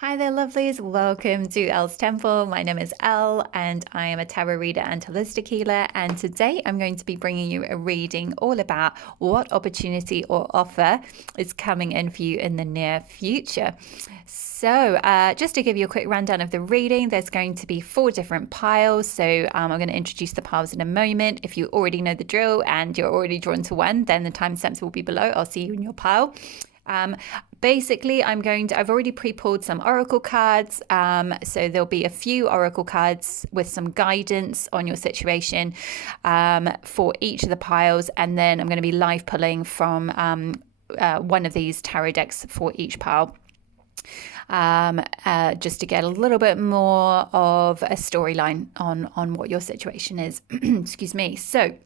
Hi there, lovelies. Welcome to Elle's Temple. My name is Elle, and I am a tarot reader and holistic healer. And today I'm going to be bringing you a reading all about what opportunity or offer is coming in for you in the near future. So, just to give you a quick rundown of the reading, there's going to be 4 different piles. So, I'm going to introduce the piles in a moment. If you already know the drill and you're already drawn to one, then the timestamps will be below. I'll see you in your pile. Basically, I've already pre-pulled some oracle cards. So there'll be a few oracle cards with some guidance on your situation for each of the piles. And then I'm going to be live pulling from one of these tarot decks for each pile. Just to get a little bit more of a storyline on what your situation is. Excuse me. So,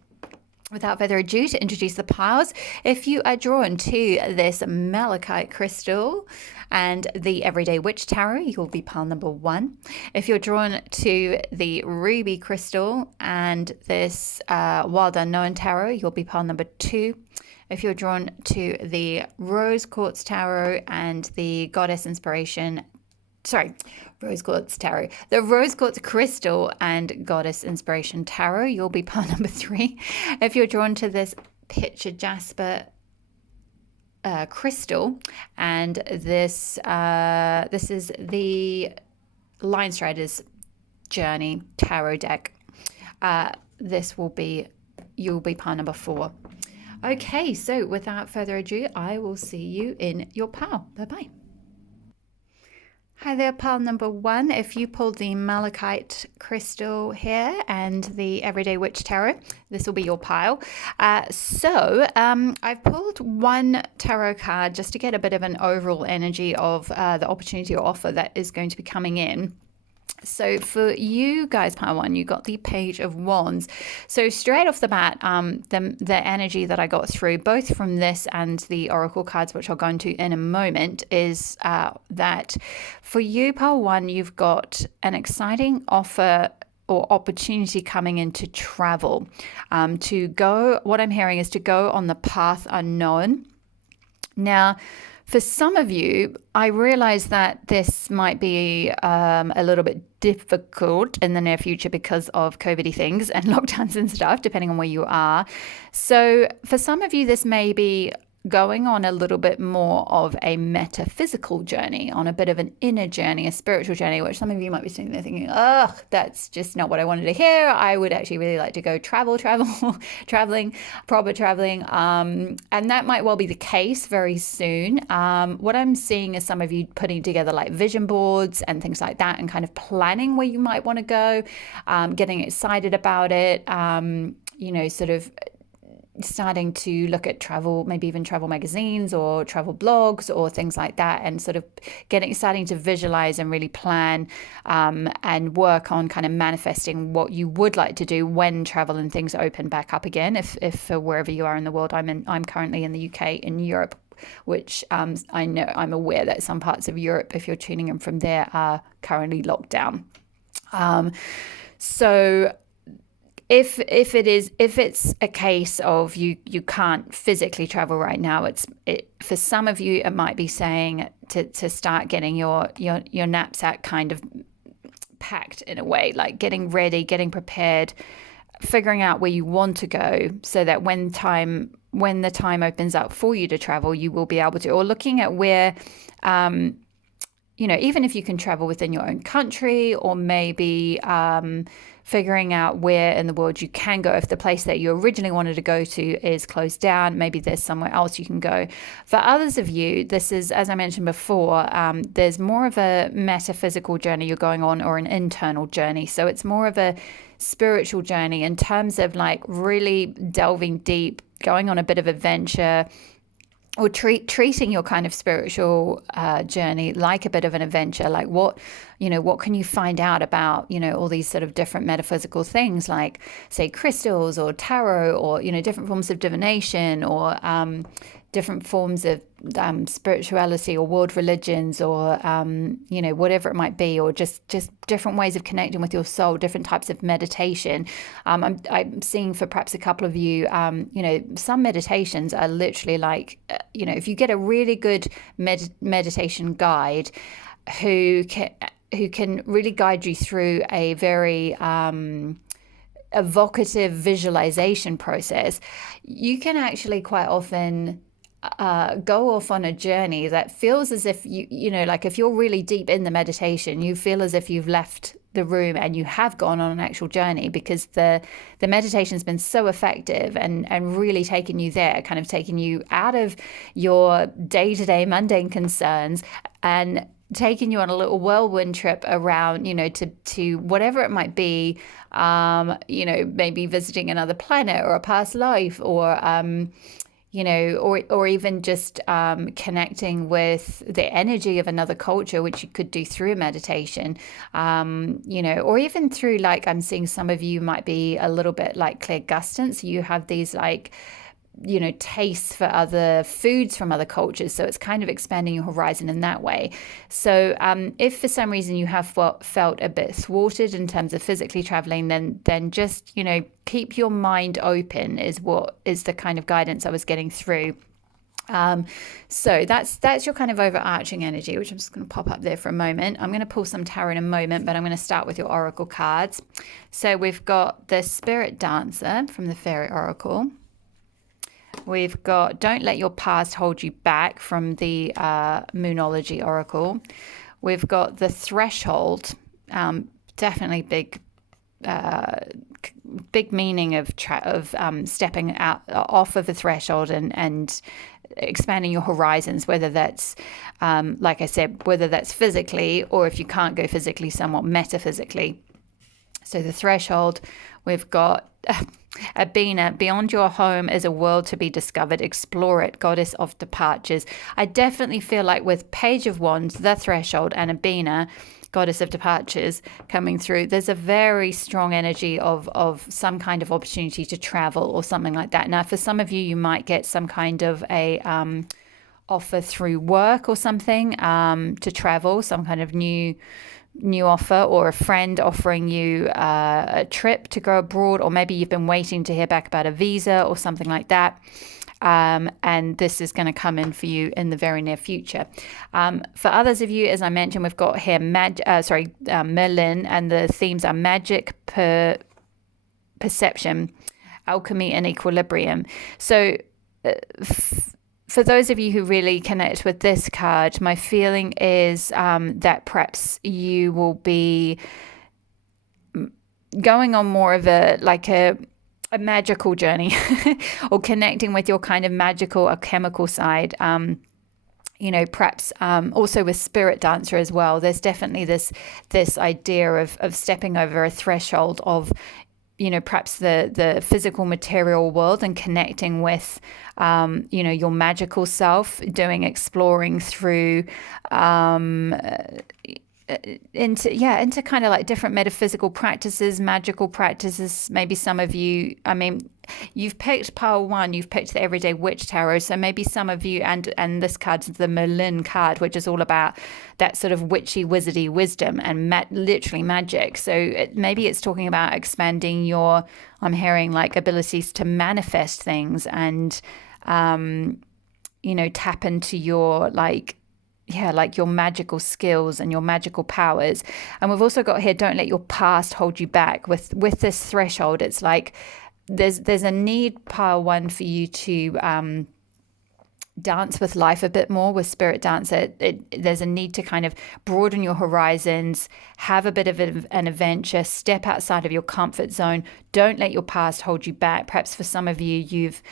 without further ado, to introduce the piles, if you are drawn to this malachite crystal and the Everyday Witch Tarot, you'll be pile number 1. If you're drawn to the ruby crystal and this Wild Unknown Tarot, you'll be pile number 2. If you're drawn to the Rose Quartz Tarot and the Goddess Inspiration Rose Quartz Tarot. The Rose Quartz Crystal and Goddess Inspiration Tarot, you'll be pile number 3. If you're drawn to this Picture Jasper Crystal, and this is the Lion Strider's Journey Tarot deck, you'll be pile number 4. Okay, so without further ado, I will see you in your pile. Bye-bye. Hi there, pile number 1. If you pulled the malachite crystal here and the Everyday Witch Tarot, this will be your pile. I've pulled one tarot card just to get a bit of an overall energy of the opportunity or offer that is going to be coming in. So for you guys, pile 1, you got the Page of Wands. So straight off the bat, the energy that I got through, both from this and the oracle cards, which I'll go into in a moment, is that for you, pile 1, you've got an exciting offer or opportunity coming in to travel, to go. What I'm hearing is to go on the path unknown. Now, for some of you, I realize that this might be a little bit difficult in the near future because of COVID-y things and lockdowns and stuff, depending on where you are. So for some of you, this may be going on a little bit more of a metaphysical journey, on a bit of an inner journey, a spiritual journey, which some of you might be sitting there thinking, ugh, that's just not what I wanted to hear. I would actually really like to go traveling, proper traveling. And that might well be the case very soon. What I'm seeing is some of you putting together like vision boards and things like that and kind of planning where you might want to go, getting excited about it, sort of starting to look at travel, maybe even travel magazines or travel blogs or things like that, and sort of starting to visualize and really plan and work on kind of manifesting what you would like to do when travel and things open back up again. If wherever you are in the world, I'm currently in the UK, in Europe, which I know, I'm aware that some parts of Europe, if you're tuning in from there, are currently locked down. So if it's a case of you can't physically travel right now, for some of you it might be saying to start getting your knapsack kind of packed in a way, like getting ready, getting prepared, figuring out where you want to go, so that when the time opens up for you to travel, you will be able to, or looking at where even if you can travel within your own country, or maybe figuring out where in the world you can go. If the place that you originally wanted to go to is closed down, maybe there's somewhere else you can go. For others of you, this is, as I mentioned before, there's more of a metaphysical journey you're going on, or an internal journey. So it's more of a spiritual journey in terms of like really delving deep, going on a bit of adventure, or treating your kind of spiritual journey like a bit of an adventure. Like what can you find out about, all these sort of different metaphysical things, like say crystals or tarot, or, different forms of divination, or different forms of spirituality, or world religions, or, whatever it might be, or just different ways of connecting with your soul, different types of meditation. I'm seeing for perhaps a couple of you, some meditations are literally like, if you get a really good meditation guide, who can really guide you through a very evocative visualization process, you can actually quite often go off on a journey that feels as if like if you're really deep in the meditation, you feel as if you've left the room and you have gone on an actual journey, because the meditation's been so effective and really taken you there, kind of taking you out of your day-to-day mundane concerns and taking you on a little whirlwind trip around, to whatever it might be, maybe visiting another planet or a past life, or or even just connecting with the energy of another culture, which you could do through meditation, or even through, like, I'm seeing some of you might be a little bit like clairgustance. You have these, like, tastes for other foods from other cultures. So it's kind of expanding your horizon in that way. So if for some reason you have felt a bit thwarted in terms of physically traveling, then just, keep your mind open is what is the kind of guidance I was getting through. So that's your kind of overarching energy, which I'm just going to pop up there for a moment. I'm going to pull some tarot in a moment, but I'm going to start with your oracle cards. So we've got the Spirit Dancer from the Fairy Oracle. We've got Don't Let Your Past Hold You Back from the Moonology Oracle. We've got the Threshold, definitely big meaning of stepping out off of the threshold and expanding your horizons, whether that's, like I said, whether that's physically, or if you can't go physically, somewhat metaphysically. So the Threshold, we've got Abina, beyond your home is a world to be discovered. Explore it, goddess of departures. I definitely feel like with Page of Wands, the Threshold, and Abina, goddess of departures, coming through, there's a very strong energy of some kind of opportunity to travel or something like that. Now, for some of you, you might get some kind of a offer through work or something to travel, some kind of new offer, or a friend offering you a trip to go abroad, or maybe you've been waiting to hear back about a visa or something like that. And this is going to come in for you in the very near future. For others of you, as I mentioned, we've got here Merlin, and the themes are magic, perception, alchemy, and equilibrium. So for those of you who really connect with this card, my feeling is that perhaps you will be going on more of a magical journey or connecting with your kind of magical or chemical side. Perhaps also with Spirit Dancer as well. There's definitely this idea of stepping over a threshold of, perhaps the physical material world and connecting with, your magical self, exploring through, into kind of like different metaphysical practices, magical practices. Maybe some of you, you've picked pile 1, you've picked the Everyday Witch Tarot. So maybe some of you, and this card's the Merlin card, which is all about that sort of witchy, wizardy wisdom and literally magic. So maybe it's talking about expanding your, I'm hearing, like, abilities to manifest things and, tap into your, your magical skills and your magical powers. And we've also got here, don't let your past hold you back. With this Threshold, it's like there's a need, pile 1, for you to dance with life a bit more. With Spirit Dancer, there's a need to kind of broaden your horizons, have a bit of an adventure, step outside of your comfort zone. Don't let your past hold you back. Perhaps for some of you, you've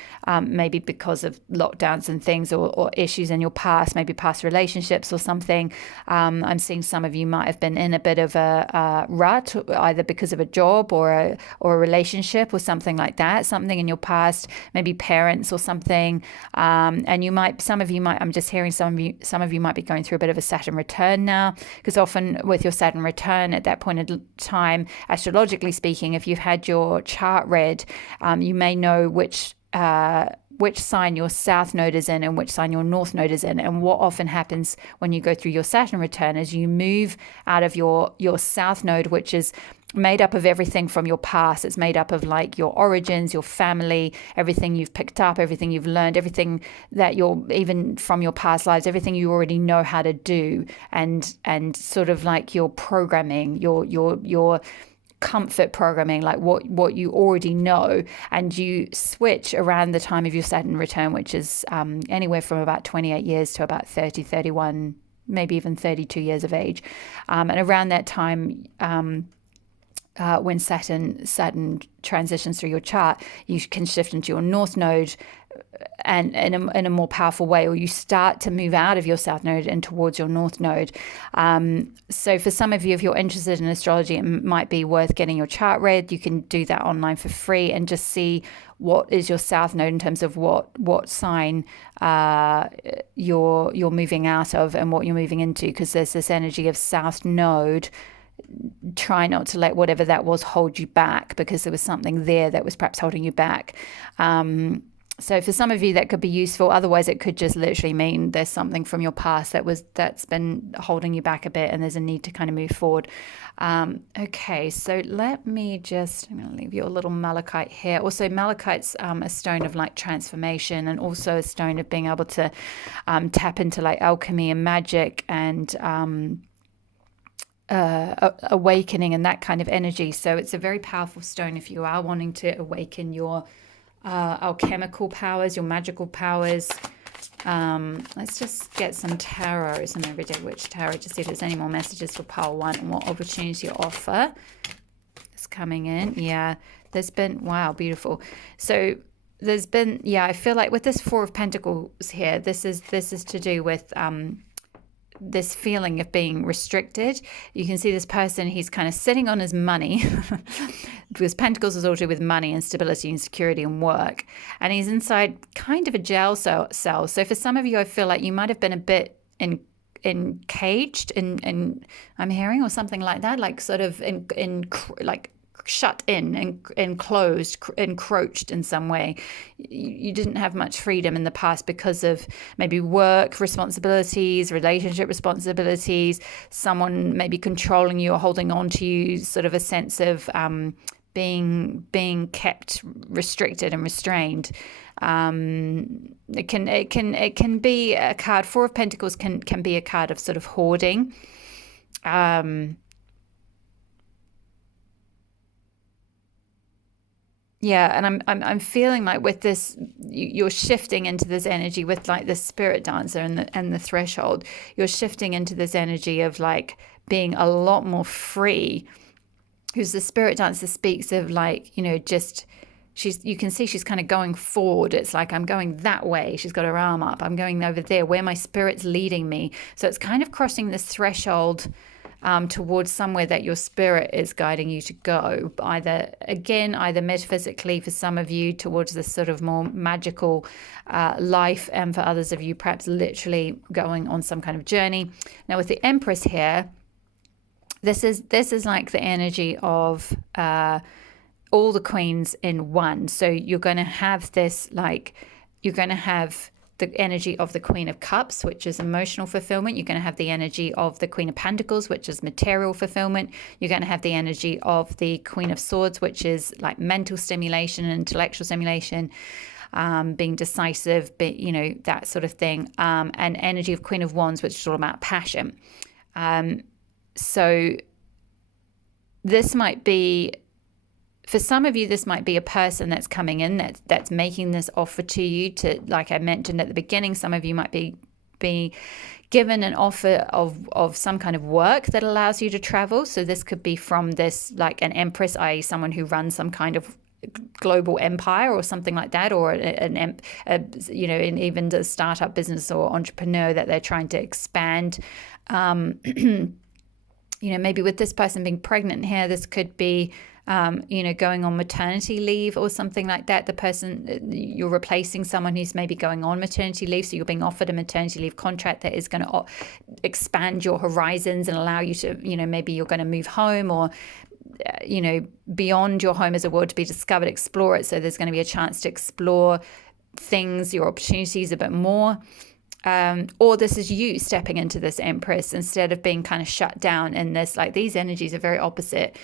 maybe because of lockdowns and things, or issues in your past, maybe past relationships or something. I'm seeing some of you might have been in a bit of a rut, either because of a job or a relationship or something like that. Something in your past, maybe parents or something, and some of you might, I'm just hearing some of you might be going through a bit of a Saturn return now, because often with your Saturn return at that point in time, astrologically speaking, if you've had your chart read, you may know which sign your south node is in and which sign your north node is in. And what often happens when you go through your Saturn return is you move out of your south node, which is made up of everything from your past. It's made up of like your origins, your family, everything you've picked up, everything you've learned, everything that you're, even from your past lives, everything you already know how to do, and sort of like your programming, your comfort programming, like what you already know. And you switch around the time of your Saturn return, which is anywhere from about 28 years to about 30, 31, maybe even 32 years of age. And around that time, when Saturn transitions through your chart, you can shift into your North Node, and in a more powerful way, or you start to move out of your South Node and towards your North Node. So for some of you, if you're interested in astrology, it might be worth getting your chart read. You can do that online for free and just see what is your South Node in terms of what sign you're moving out of and what you're moving into, because there's this energy of South Node. Try not to let whatever that was hold you back, because there was something there that was perhaps holding you back. So for some of you that could be useful. Otherwise, it could just literally mean there's something from your past that's been holding you back a bit, and there's a need to kind of move forward. Okay, so I'm going to leave you a little malachite here. Also, malachite's a stone of like transformation, and also a stone of being able to tap into like alchemy and magic and awakening and that kind of energy. So it's a very powerful stone if you are wanting to awaken your alchemical powers, your magical powers. Let's just get some tarot, some everyday witch tarot, to see if there's any more messages for pile 1 and what opportunity or offer is coming in. Yeah, there's been, wow, beautiful. So there's been, yeah, I feel like with this 4 of Pentacles here, this is to do with this feeling of being restricted. You can see this person, he's kind of sitting on his money because Pentacles is all to do with money and stability and security and work, and he's inside kind of a jail cell. So for some of you, I feel like you might have been a bit encaged in I'm hearing, or something like that, like sort of like shut in and enclosed, encroached in some way. You didn't have much freedom in the past because of maybe work responsibilities, relationship responsibilities, someone maybe controlling you or holding on to you, sort of a sense of being kept restricted and restrained. It can be a card. 4 of Pentacles can be a card of sort of hoarding. Yeah, and I'm feeling like with this, you're shifting into this energy with like the spirit dancer and the threshold. You're shifting into this energy of like being a lot more free. Who's the spirit dancer speaks of like, just you can see she's kind of going forward. It's like, I'm going that way. She's got her arm up. I'm going over there where my spirit's leading me. So it's kind of crossing this threshold towards somewhere that your spirit is guiding you to go, either metaphysically for some of you towards this sort of more magical life, and for others of you perhaps literally going on some kind of journey. Now with the Empress here, this is like the energy of all the queens in one. So you're going to have this, like, you're going to have the energy of the Queen of Cups, which is emotional fulfillment. You're going to have the energy of the Queen of Pentacles, which is material fulfillment. You're going to have the energy of the Queen of Swords, which is like mental stimulation and intellectual stimulation, being decisive, that sort of thing. And energy of Queen of Wands, which is all about passion. So this might be, for some of you, this might be a person that's coming in that's making this offer to you to, like I mentioned at the beginning, some of you might be given an offer of some kind of work that allows you to travel. So this could be from this, like an empress, i.e. someone who runs some kind of global empire or something like that, or an even the startup business or entrepreneur that they're trying to expand. Maybe with this person being pregnant here, this could be going on maternity leave or something like that. The person, you're replacing someone who's maybe going on maternity leave, so you're being offered a maternity leave contract that is going to expand your horizons and allow you to, maybe you're going to move home or, beyond your home as a world to be discovered, explore it. So there's going to be a chance to explore things, your opportunities a bit more. or this is you stepping into this Empress instead of being kind of shut down in this. Like, these energies are very opposite.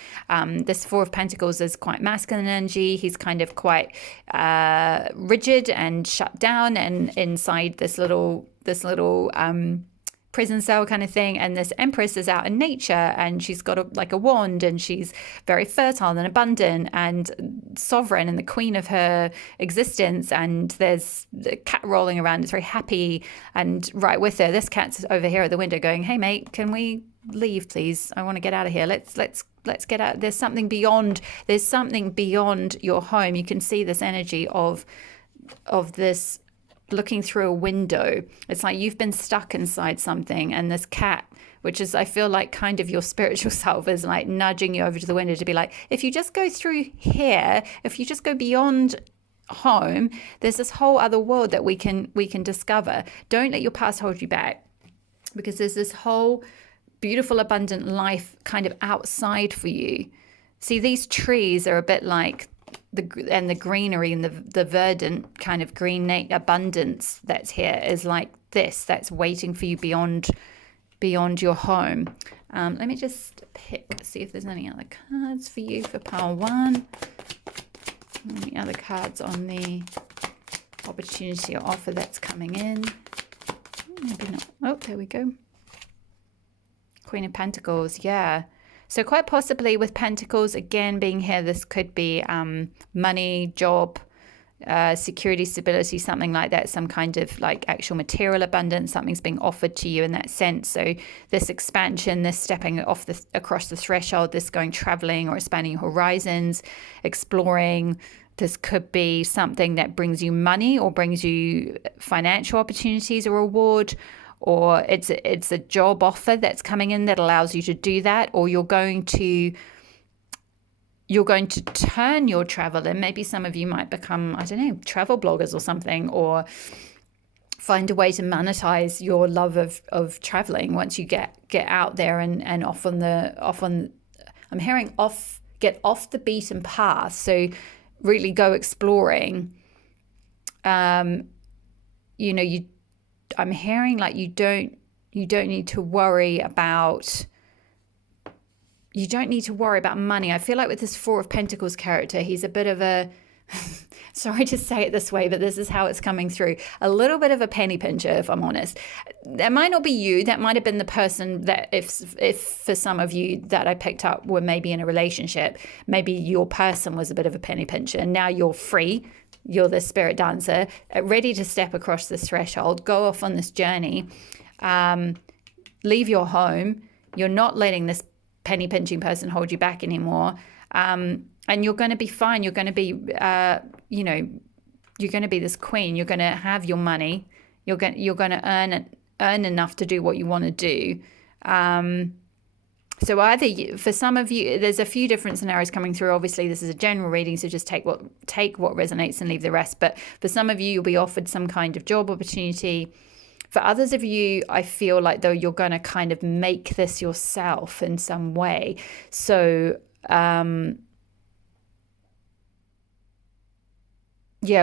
This Four of Pentacles is quite masculine energy. He's kind of quite rigid and shut down and inside this little prison cell kind of thing. And this Empress is out in nature, and she's got a wand, and she's very fertile and abundant and sovereign and the queen of her existence. And there's the cat rolling around. It's very happy, and right with her, this cat's over here at the window going, "Hey mate, can we leave please? I want to get out of here. Let's get out. There's something beyond your home." You can see this energy of this looking through a window. It's like you've been stuck inside something, and this cat, which is, I feel like, kind of your spiritual self, is like nudging you over to the window to be like, if you just go through here, if you just go beyond home, there's this whole other world that we can discover. Don't let your past hold you back, because there's this whole beautiful, abundant life kind of outside for you. See, these trees are a bit like the greenery and the verdant kind of green abundance that's here is like this, that's waiting for you beyond your home. Let me just see if there's any other cards for you for pile one. Any other cards on the opportunity or offer that's coming in? Maybe not. Oh, there we go. Queen of Pentacles, yeah. So quite possibly with Pentacles, again, being here, this could be money, job, security, stability, something like that, some kind of like actual material abundance, something's being offered to you in that sense. So this expansion, this stepping across the threshold, this going traveling or expanding your horizons, exploring. This could be something that brings you money or brings you financial opportunities or reward, or it's a job offer that's coming in that allows you to do that, or you're going to turn your travel in. Maybe some of you might become, I don't know, travel bloggers or something, or find a way to monetize your love of traveling once you get out there and I'm hearing get off the beaten path. So really go exploring. I'm hearing like you don't need to worry about money. I feel like with this Four of Pentacles character, he's a bit of a sorry to say it this way, but this is how it's coming through. A little bit of a penny pincher, if I'm honest. That might not be you. That might have been the person that if for some of you that I picked up were maybe in a relationship, maybe your person was a bit of a penny pincher, and now you're free. You're the spirit dancer, ready to step across this threshold, go off on this journey, leave your home. You're not letting this penny pinching person hold you back anymore. And you're going to be fine. You're going to be, you're going to be this queen. You're going to have your money. You're going to earn enough to do what you want to do. So either for some of you, there's a few different scenarios coming through. Obviously, this is a general reading, so just take what resonates and leave the rest. But for some of you, you'll be offered some kind of job opportunity. For others of you, I feel like though you're going to kind of make this yourself in some way. So yeah,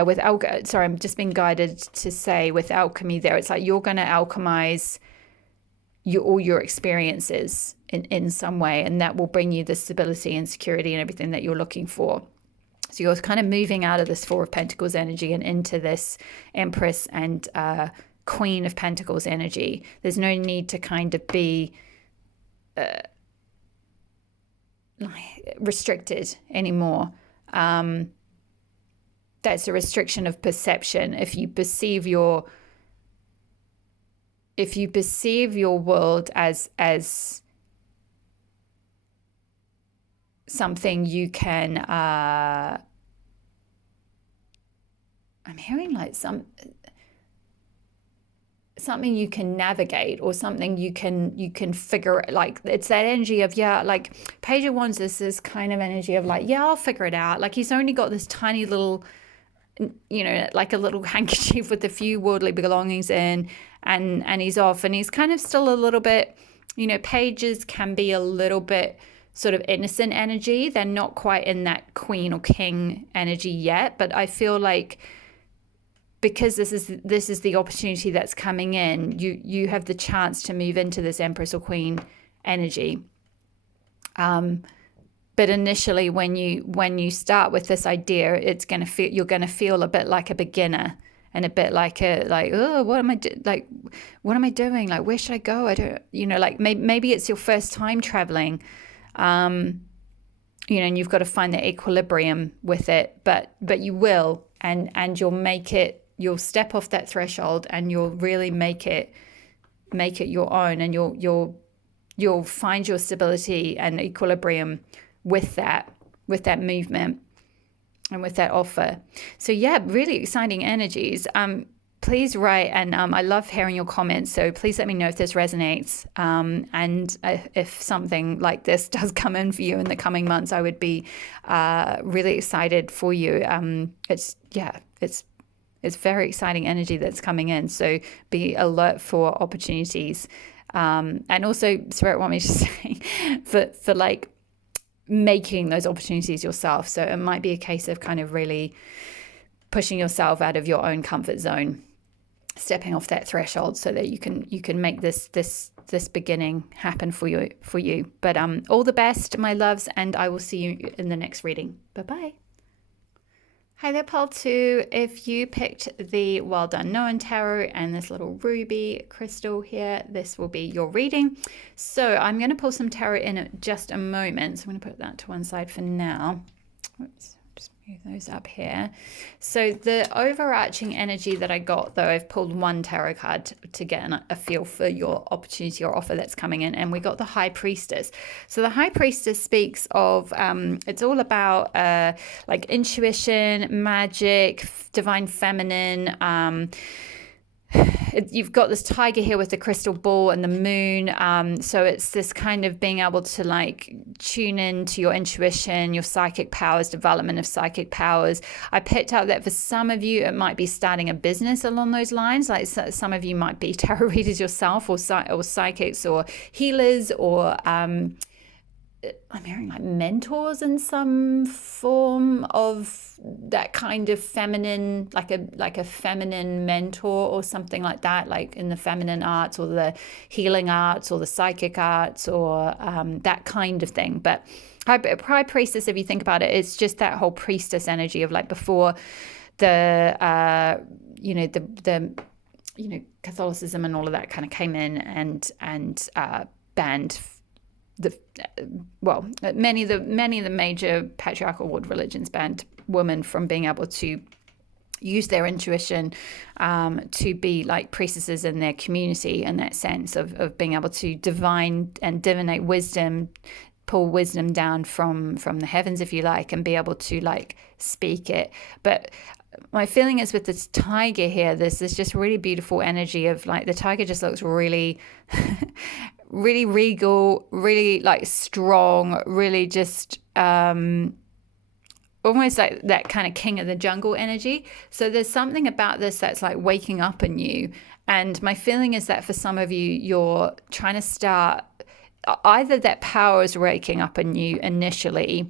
I'm just being guided to say with alchemy there, it's like you're going to alchemize all your experiences in some way, and that will bring you the stability and security and everything that you're looking for. So you're kind of moving out of this Four of Pentacles energy and into this Empress and Queen of Pentacles energy. There's no need to kind of be restricted anymore. That's a restriction of perception. If you perceive your world as something you can I'm hearing like something you can navigate, or something you can figure, like it's that energy of, yeah, like Page of Wands is this kind of energy of like, yeah, I'll figure it out. Like he's only got this tiny little, like a little handkerchief with a few worldly belongings in, and he's off, and he's kind of still a little bit, Pages can be a little bit sort of innocent energy. They're not quite in that queen or king energy yet, but I feel like because this is the opportunity that's coming in, you have the chance to move into this Empress or Queen energy. But initially, when you start with this idea, you're gonna feel a bit like a beginner, and a bit like oh, what am I doing? Like, where should I go? I don't, like maybe it's your first time traveling, and you've got to find the equilibrium with it. But you will, and you'll make it. You'll step off that threshold, and you'll really make it your own, and you'll find your stability and equilibrium with that movement and with that offer. So yeah, really exciting energies. Please write, and I love hearing your comments, so please let me know if this resonates, and if something like this does come in for you in the coming months. I would be really excited for you. It's very exciting energy that's coming in, so be alert for opportunities. And also, Spirit want me to say, for like making those opportunities yourself. So it might be a case of kind of really pushing yourself out of your own comfort zone, stepping off that threshold, so that you can make this beginning happen for you. But all the best, my loves, and I will see you in the next reading. Bye-bye. Hi there, Pal 2. If you picked the Wild Unknown Tarot and this little ruby crystal here, this will be your reading. So I'm going to pull some tarot in just a moment. So I'm going to put that to one side for now. Whoops. Just move those up here. So the overarching energy that I got, though, I've pulled one tarot card to get a feel for your opportunity or offer that's coming in, and we got the High Priestess. So the High Priestess speaks of, it's all about like intuition, magic, divine feminine. You've got this tiger here with the crystal ball and the moon. So it's this kind of being able to like tune into your intuition, your psychic powers, development of psychic powers. I picked out that for some of you, it might be starting a business along those lines. Like some of you might be tarot readers yourself, or psychics, or healers, or I'm hearing like mentors in some form of that kind of feminine, like a feminine mentor or something like that, like in the feminine arts or the healing arts or the psychic arts, or that kind of thing. But High Priestess, if you think about it, it's just that whole priestess energy of like before the Catholicism and all of that kind of came in and banned many of the major patriarchal world religions banned women from being able to use their intuition to be like priestesses in their community, in that sense of being able to divine and divinate wisdom, pull wisdom down from the heavens, if you like, and be able to like speak it. But my feeling is with this tiger here, there's this just really beautiful energy of like the tiger just looks really really regal, really like strong, really just almost like that kind of king of the jungle energy. So there's something about this that's like waking up in you. And my feeling is that for some of you, you're trying to start, either that power is waking up in you initially,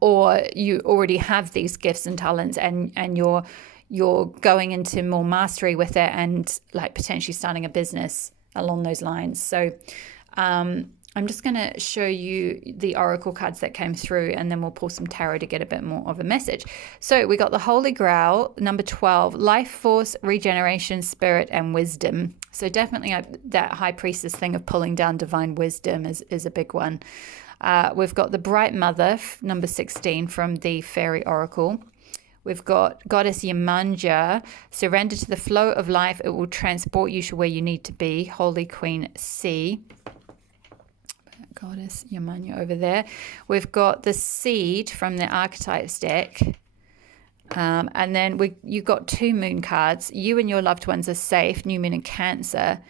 or you already have these gifts and talents, and you're going into more mastery with it, and like potentially starting a business along those lines. So I'm just going to show you the oracle cards that came through, and then we'll pull some tarot to get a bit more of a message. So we got the Holy Grail, number 12, life force, regeneration, spirit, and wisdom. So definitely that High Priestess thing of pulling down divine wisdom is a big one. We've got the Bright Mother, number 16, from the Fairy Oracle. We've got Goddess Yemanja, surrender to the flow of life. It will transport you to where you need to be. Holy Queen C. Goddess Yemanja over there. We've got the Seed from the Archetypes deck. And then you got two moon cards. You and your loved ones are safe, New Moon and Cancer.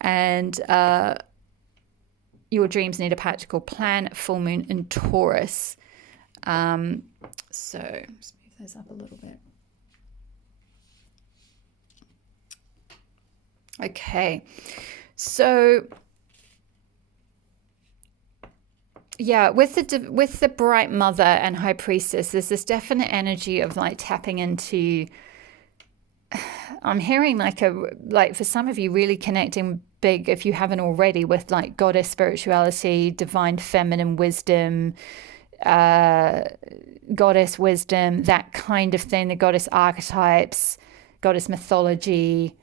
And your dreams need a practical plan, Full Moon in Taurus. So let's move those up a little bit. Okay. So yeah, with the Bright Mother and High Priestess, there's this definite energy of like tapping into I'm hearing like for some of you really connecting big, if you haven't already, with like goddess spirituality, divine feminine wisdom, goddess wisdom, that kind of thing, the goddess archetypes, goddess mythology,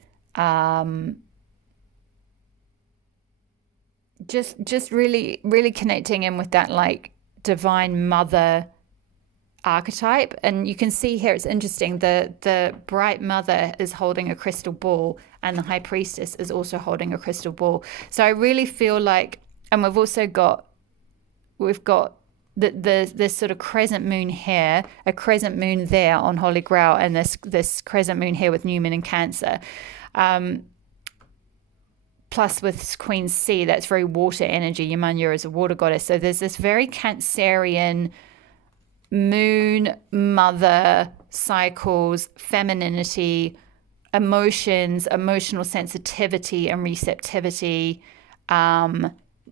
just really really connecting in with that like divine mother archetype. And you can see here, it's interesting, the bright mother is holding a crystal ball and the high priestess is also holding a crystal ball. So I really feel like, and we've got this sort of crescent moon here, a crescent moon there on Holy Grail, and this crescent moon here with New Moon in Cancer, plus with Queen C, that's very water energy. Yamanya is a water goddess, so there's this very Cancerian moon mother cycles, femininity, emotions, emotional sensitivity and receptivity,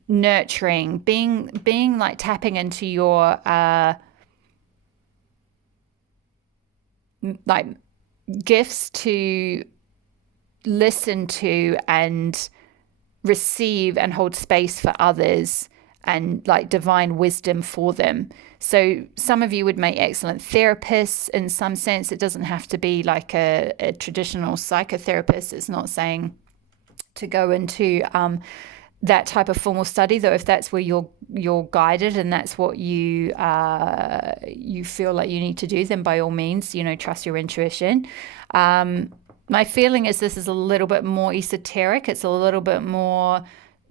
nurturing, being like tapping into your like gifts to listen to and receive and hold space for others, and like divine wisdom for them. So some of you would make excellent therapists in some sense. It doesn't have to be like a traditional psychotherapist. It's not saying to go into that type of formal study, though. If that's where you're guided and that's what you feel like you need to do, then by all means, trust your intuition. My feeling is this is a little bit more esoteric. It's a little bit more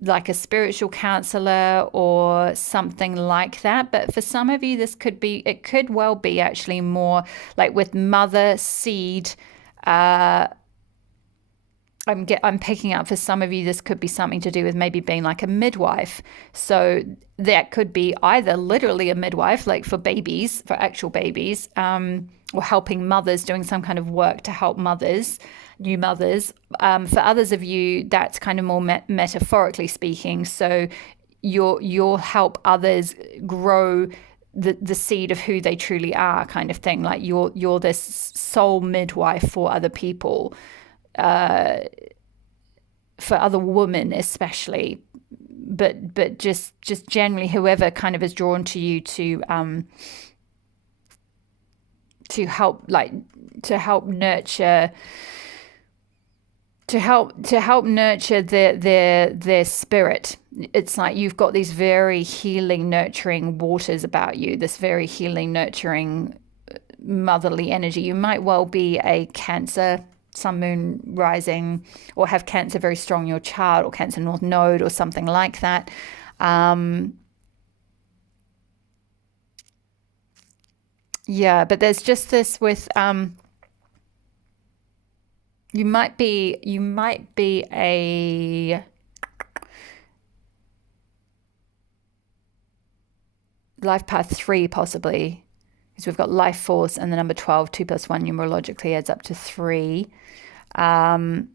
like a spiritual counselor or something like that. But for some of you, it could well be actually more like with mother seed. I'm picking up for some of you, this could be something to do with maybe being like a midwife. So that could be either literally a midwife, like for babies, for actual babies, or helping mothers, doing some kind of work to help mothers, new mothers. For others of you, that's kind of more metaphorically speaking. So you'll help others grow the seed of who they truly are, kind of thing. Like you're this soul midwife for other people. For other women especially, but just generally whoever kind of is drawn to you to help nurture their spirit. It's like you've got these very healing, nurturing waters about you, this very healing, nurturing, motherly energy. You might well be a Cancer Sun, Moon, Rising, or have Cancer very strong in your chart, or Cancer North Node, or something like that. Yeah, but there's just this with you might be a life path 3 possibly, because we've got life force and the number 12, 2 plus 1 numerologically adds up to 3. I'm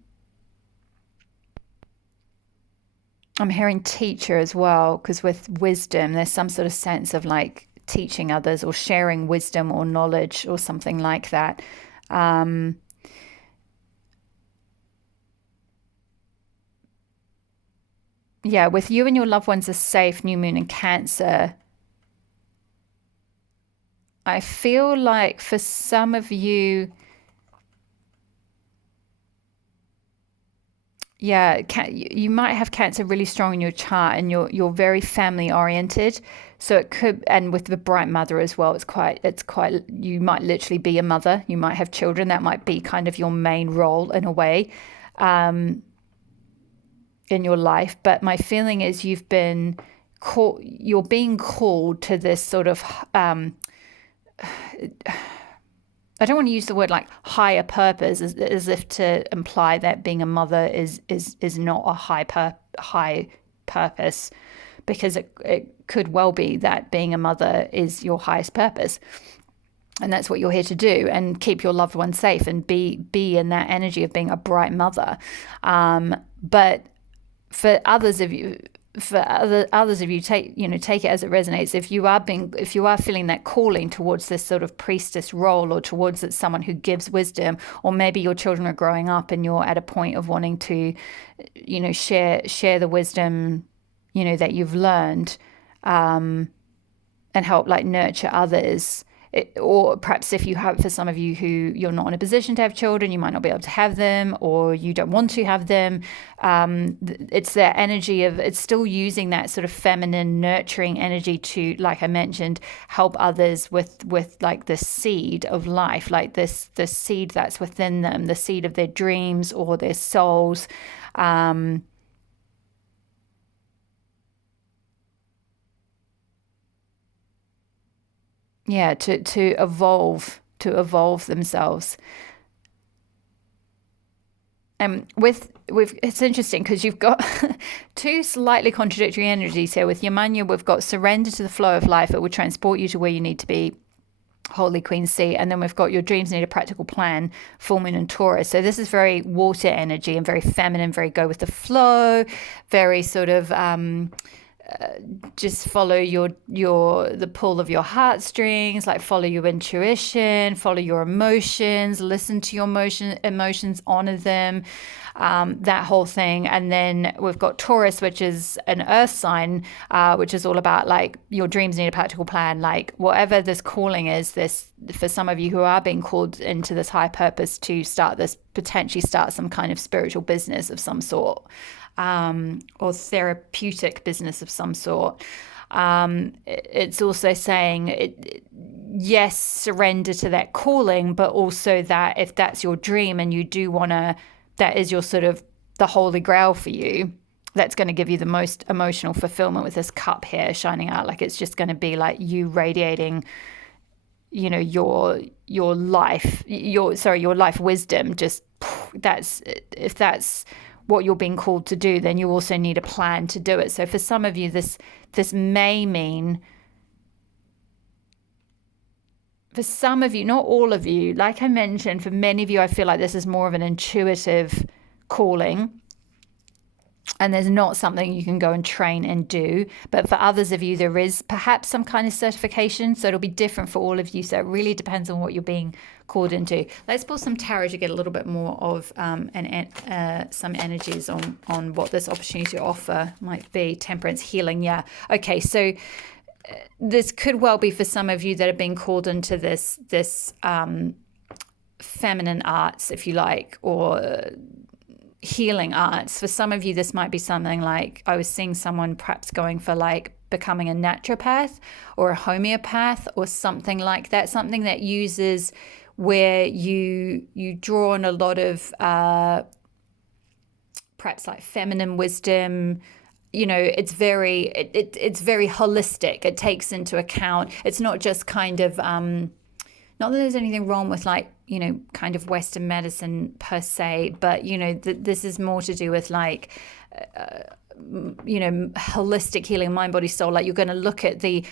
hearing teacher as well, because with wisdom, there's some sort of sense of like teaching others or sharing wisdom or knowledge or something like that. Yeah, with you and your loved ones are safe, New Moon in Cancer. I feel like for some of you, yeah, you might have Cancer really strong in your chart, and you're very family oriented. So it could, and with the bright mother as well, it's quite. You might literally be a mother. You might have children. That might be kind of your main role in a way, in your life. But my feeling is you're being called to this sort of. I don't want to use the word like higher purpose as if to imply that being a mother is not a high purpose, because it could well be that being a mother is your highest purpose, and that's what you're here to do, and keep your loved ones safe and be in that energy of being a bright mother. But for others of you, for others of you, take it as it resonates. If you are feeling that calling towards this sort of priestess role, or towards it someone who gives wisdom, or maybe your children are growing up and you're at a point of wanting to, share the wisdom, that you've learned, and help like nurture others. Or perhaps if you have, for some of you who you're not in a position to have children, you might not be able to have them, or you don't want to have them. It's that energy of, it's still using that sort of feminine nurturing energy to, like I mentioned, help others with like the seed of life, like the seed that's within them, the seed of their dreams or their souls. To evolve themselves. And it's interesting because you've got two slightly contradictory energies here. With Yamanya, we've got surrender to the flow of life. It will transport you to where you need to be. Holy Queen C. And then we've got your dreams need a practical plan, full moon and Taurus. So this is very water energy and very feminine, very go with the flow, very sort of just follow the pull of your heartstrings, like follow your intuition, follow your emotions, listen to your emotions, honor them, that whole thing. And then we've got Taurus, which is an earth sign, which is all about like your dreams need a practical plan, like whatever this calling is, this, for some of you who are being called into this high purpose to potentially start some kind of spiritual business of some sort. Or therapeutic business of some sort. It's also saying, yes, surrender to that calling, but also that if that's your dream and you do want to, that is your sort of the holy grail for you, that's going to give you the most emotional fulfillment with this cup here shining out. Like it's just going to be like you radiating, your life wisdom. Just if that's what you're being called to do, then you also need a plan to do it. So for some of you, this may mean, for some of you, not all of you, like I mentioned, for many of you, I feel like this is more of an intuitive calling. And there's not something you can go and train and do. But for others of you, there is perhaps some kind of certification. So it'll be different for all of you. So it really depends on what you're being called into. Let's pull some tarot to get a little bit more of some energies on what this opportunity to offer might be. Temperance, healing, yeah. Okay, so this could well be for some of you that are being called into this feminine arts, if you like, or healing arts. For some of you, this might be something like, I was seeing someone perhaps going for like becoming a naturopath or a homeopath or something like that, something that uses where you draw on a lot of perhaps like feminine wisdom. It's very holistic. It takes into account, it's not just kind of not that there's anything wrong with like, kind of Western medicine per se, but, this is more to do with like, holistic healing, mind, body, soul. Like you're going to look at the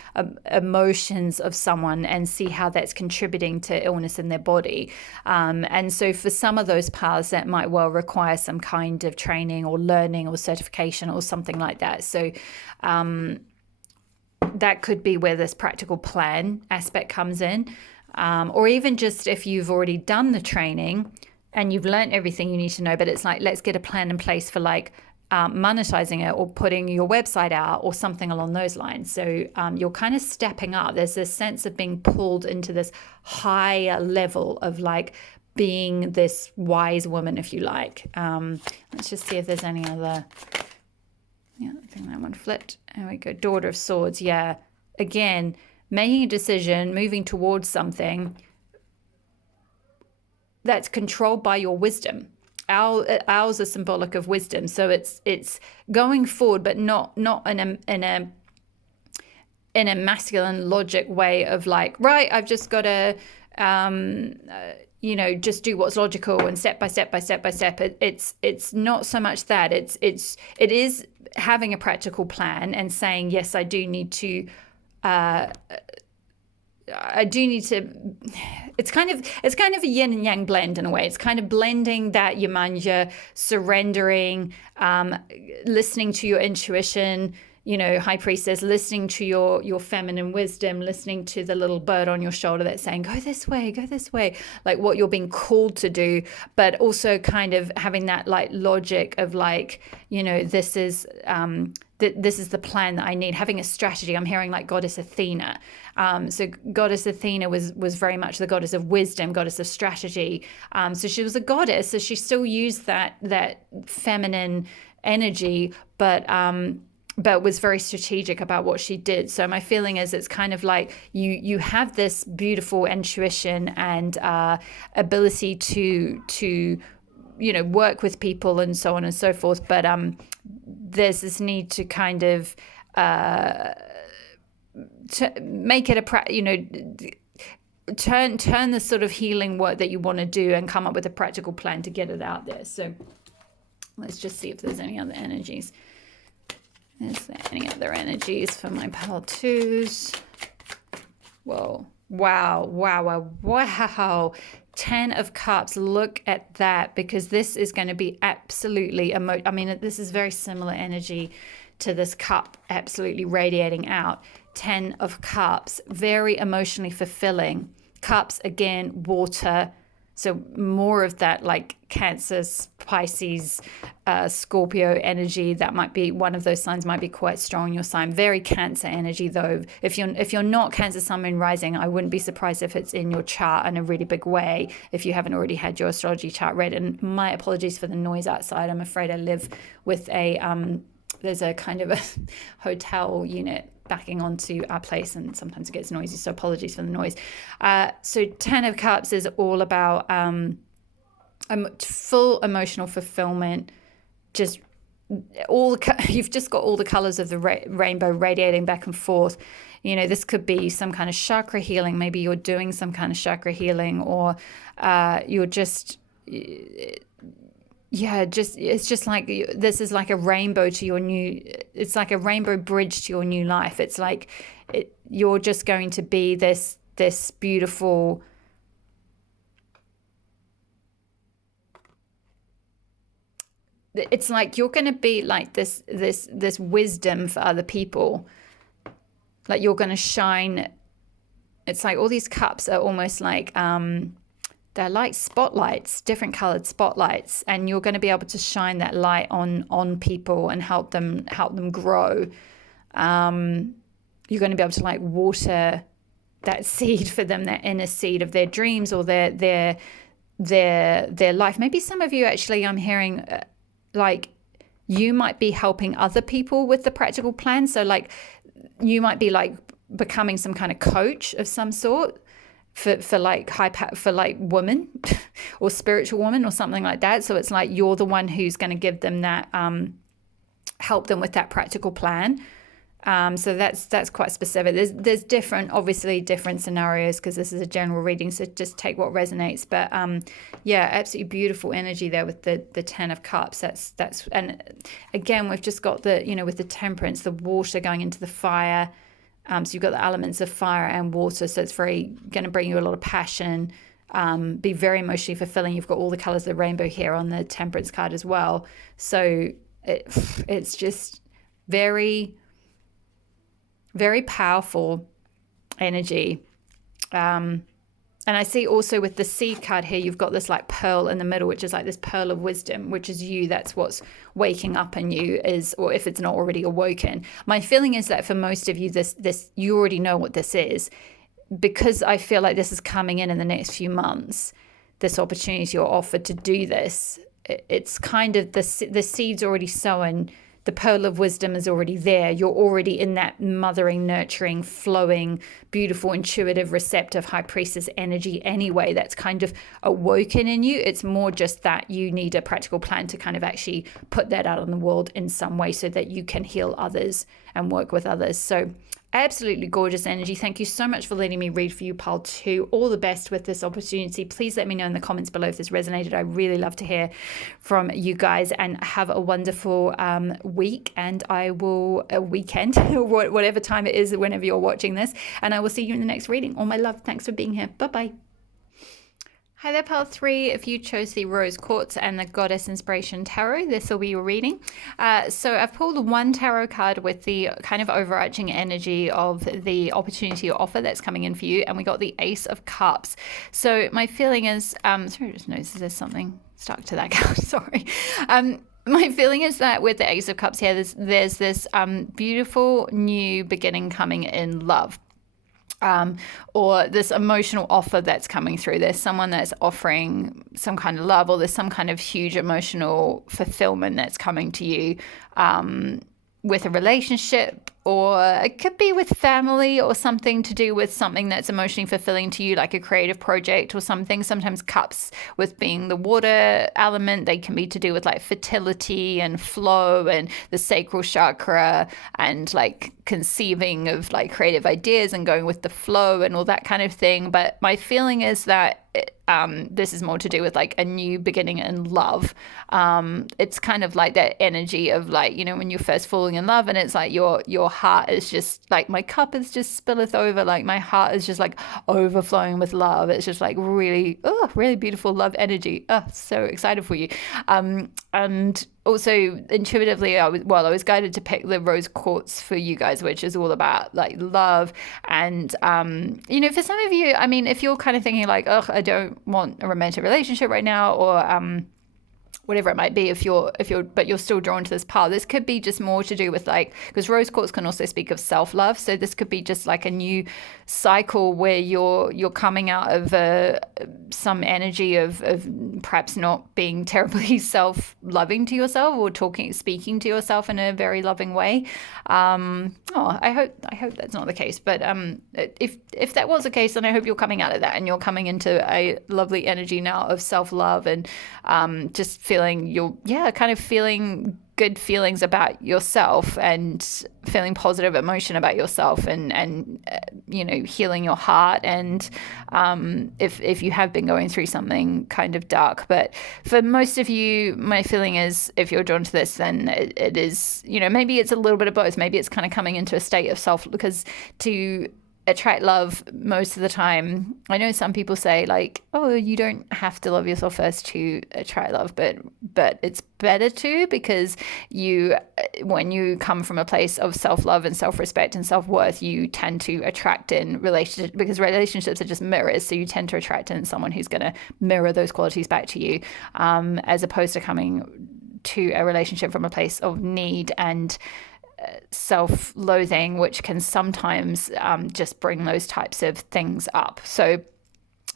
emotions of someone and see how that's contributing to illness in their body. And so for some of those paths, that might well require some kind of training or learning or certification or something like that. So, that could be where this practical plan aspect comes in. Or even just if you've already done the training and you've learned everything you need to know, but it's like, let's get a plan in place for like monetizing it or putting your website out or something along those lines. So you're kind of stepping up. There's this sense of being pulled into this higher level of like being this wise woman, if you like. Let's just see if there's any other. Yeah, I think that one flipped. There we go. Daughter of Swords. Yeah. Again, making a decision, moving towards something that's controlled by your wisdom. Owls are symbolic of wisdom, so it's going forward, but not in a masculine logic way of like, right, I've just got to just do what's logical and step by step by step by step. It's not so much that. It is having a practical plan and saying, yes, I do need to I do need to. It's kind of a yin and yang blend in a way. It's kind of blending that Yemanja, surrendering, listening to your intuition. You know, High Priestess, listening to your feminine wisdom, listening to the little bird on your shoulder that's saying, go this way, like what you're being called to do, but also kind of having that like logic of like, you know, this is the plan that I need, having a strategy. I'm hearing like Goddess Athena. So Goddess Athena was very much the goddess of wisdom, goddess of strategy. So she was a goddess, so she still used that feminine energy, but was very strategic about what she did. So my feeling is it's kind of like you have this beautiful intuition and ability to you know, work with people and so on and so forth, but there's this need to kind of to make it a turn the sort of healing work that you want to do and come up with a practical plan to get it out there. So let's just see if there's any other energies. Is there any other energies for my Pearl 2s? Whoa. Wow. 10 of Cups. Look at that, because this is going to be absolutely I mean, this is very similar energy to this cup absolutely radiating out. 10 of Cups, very emotionally fulfilling. Cups, again, water. So more of that like Cancer, Pisces, Scorpio energy. That might be one of those signs, might be quite strong in your sign. Very Cancer energy though. If you're not Cancer, Sun, Moon, Rising, I wouldn't be surprised if it's in your chart in a really big way if you haven't already had your astrology chart read. And my apologies for the noise outside. I'm afraid I live with there's a kind of a hotel unit backing onto our place, and sometimes it gets noisy, so apologies for the noise. So 10 of Cups is all about full emotional fulfillment. Just you've just got all the colors of the rainbow radiating back and forth. You know, this could be some kind of chakra healing. Maybe you're doing some kind of chakra healing, or you're just it's just like this is like a rainbow to your new, it's like a rainbow bridge to your new life. It's like you're just going to be this beautiful, it's like you're going to be like this wisdom for other people. Like you're going to shine. It's like all these cups are almost like they're like spotlights, different colored spotlights, and you're going to be able to shine that light on people and help them grow. You're going to be able to like water that seed for them, that inner seed of their dreams or their life. Maybe some of you actually, I'm hearing like you might be helping other people with the practical plan. So like you might be like becoming some kind of coach of some sort for like for like women or spiritual woman or something like that. So it's like you're the one who's going to give them that, help them with that practical plan. So that's quite specific. There's obviously different scenarios because this is a general reading, so just take what resonates. But yeah, absolutely beautiful energy there with the 10 of Cups. That's and again we've just got the, you know, with the Temperance, the water going into the fire. So you've got the elements of fire and water, so it's very going to bring you a lot of passion, be very emotionally fulfilling. You've got all the colors of the rainbow here on the Temperance card as well. So it's just very, very powerful energy. And I see also with the Seed card here, you've got this like pearl in the middle, which is like this pearl of wisdom, which is you. That's what's waking up in you, or if it's not already awoken. My feeling is that for most of you, this you already know what this is, because I feel like this is coming in the next few months. This opportunity you're offered to do this, it's kind of the seed's already sown. The pearl of wisdom is already there. You're already in that mothering, nurturing, flowing, beautiful, intuitive, receptive high priestess energy anyway. That's kind of awoken in you. It's more just that you need a practical plan to kind of actually put that out in the world in some way so that you can heal others and work with others. So absolutely gorgeous energy. Thank you so much for letting me read for you, pile 2. All the best with this opportunity. Please let me know in the comments below if this resonated. I really love to hear from you guys, and have a wonderful week. And I will, a weekend, whatever time it is, whenever you're watching this. And I will see you in the next reading. All my love. Thanks for being here. Bye-bye. Hi there, pile 3. If you chose the Rose Quartz and the Goddess Inspiration Tarot, this will be your reading. So I've pulled one tarot card with the kind of overarching energy of the opportunity or offer that's coming in for you, and we got the Ace of Cups. So my feeling is, sorry, I just noticed there's something stuck to that card, sorry. My feeling is that with the Ace of Cups here, there's this beautiful new beginning coming in love. Or this emotional offer that's coming through. There's someone that's offering some kind of love, or there's some kind of huge emotional fulfillment that's coming to you with a relationship, or it could be with family, or something to do with something that's emotionally fulfilling to you, like a creative project or something. Sometimes cups, with being the water element, they can be to do with like fertility and flow and the sacral chakra, and like conceiving of like creative ideas and going with the flow and all that kind of thing. But my feeling is that this is more to do with like a new beginning in love. It's kind of like that energy of like, you know, when you're first falling in love, and it's like your heart is just like, my cup is just spilleth over, like my heart is just like overflowing with love. It's just like really beautiful love energy. So excited for you. And also intuitively, I was guided to pick the Rose Quartz for you guys, which is all about like love. And you know, for some of you, I mean, if you're kind of thinking like, I don't want a romantic relationship right now, or whatever it might be, but you're still drawn to this path, this could be just more to do with like, because Rose Quartz can also speak of self-love. So this could be just like a new cycle where you're coming out of some energy of perhaps not being terribly self-loving to yourself, or speaking to yourself in a very loving way. I hope that's not the case, but if that was the case, then I hope you're coming out of that, and you're coming into a lovely energy now of self-love, and just feeling feeling good feelings about yourself, and feeling positive emotion about yourself, and you know, healing your heart. And if you have been going through something kind of dark, but for most of you, my feeling is, if you're drawn to this, then it is, you know, maybe it's a little bit of both. Maybe it's kind of coming into a state of self, because to attract love most of the time, I know some people say like, you don't have to love yourself first to attract love, but it's better to, because when you come from a place of self-love and self-respect and self-worth, you tend to attract in relationships, because relationships are just mirrors, so you tend to attract in someone who's going to mirror those qualities back to you, as opposed to coming to a relationship from a place of need and self-loathing, which can sometimes just bring those types of things up. So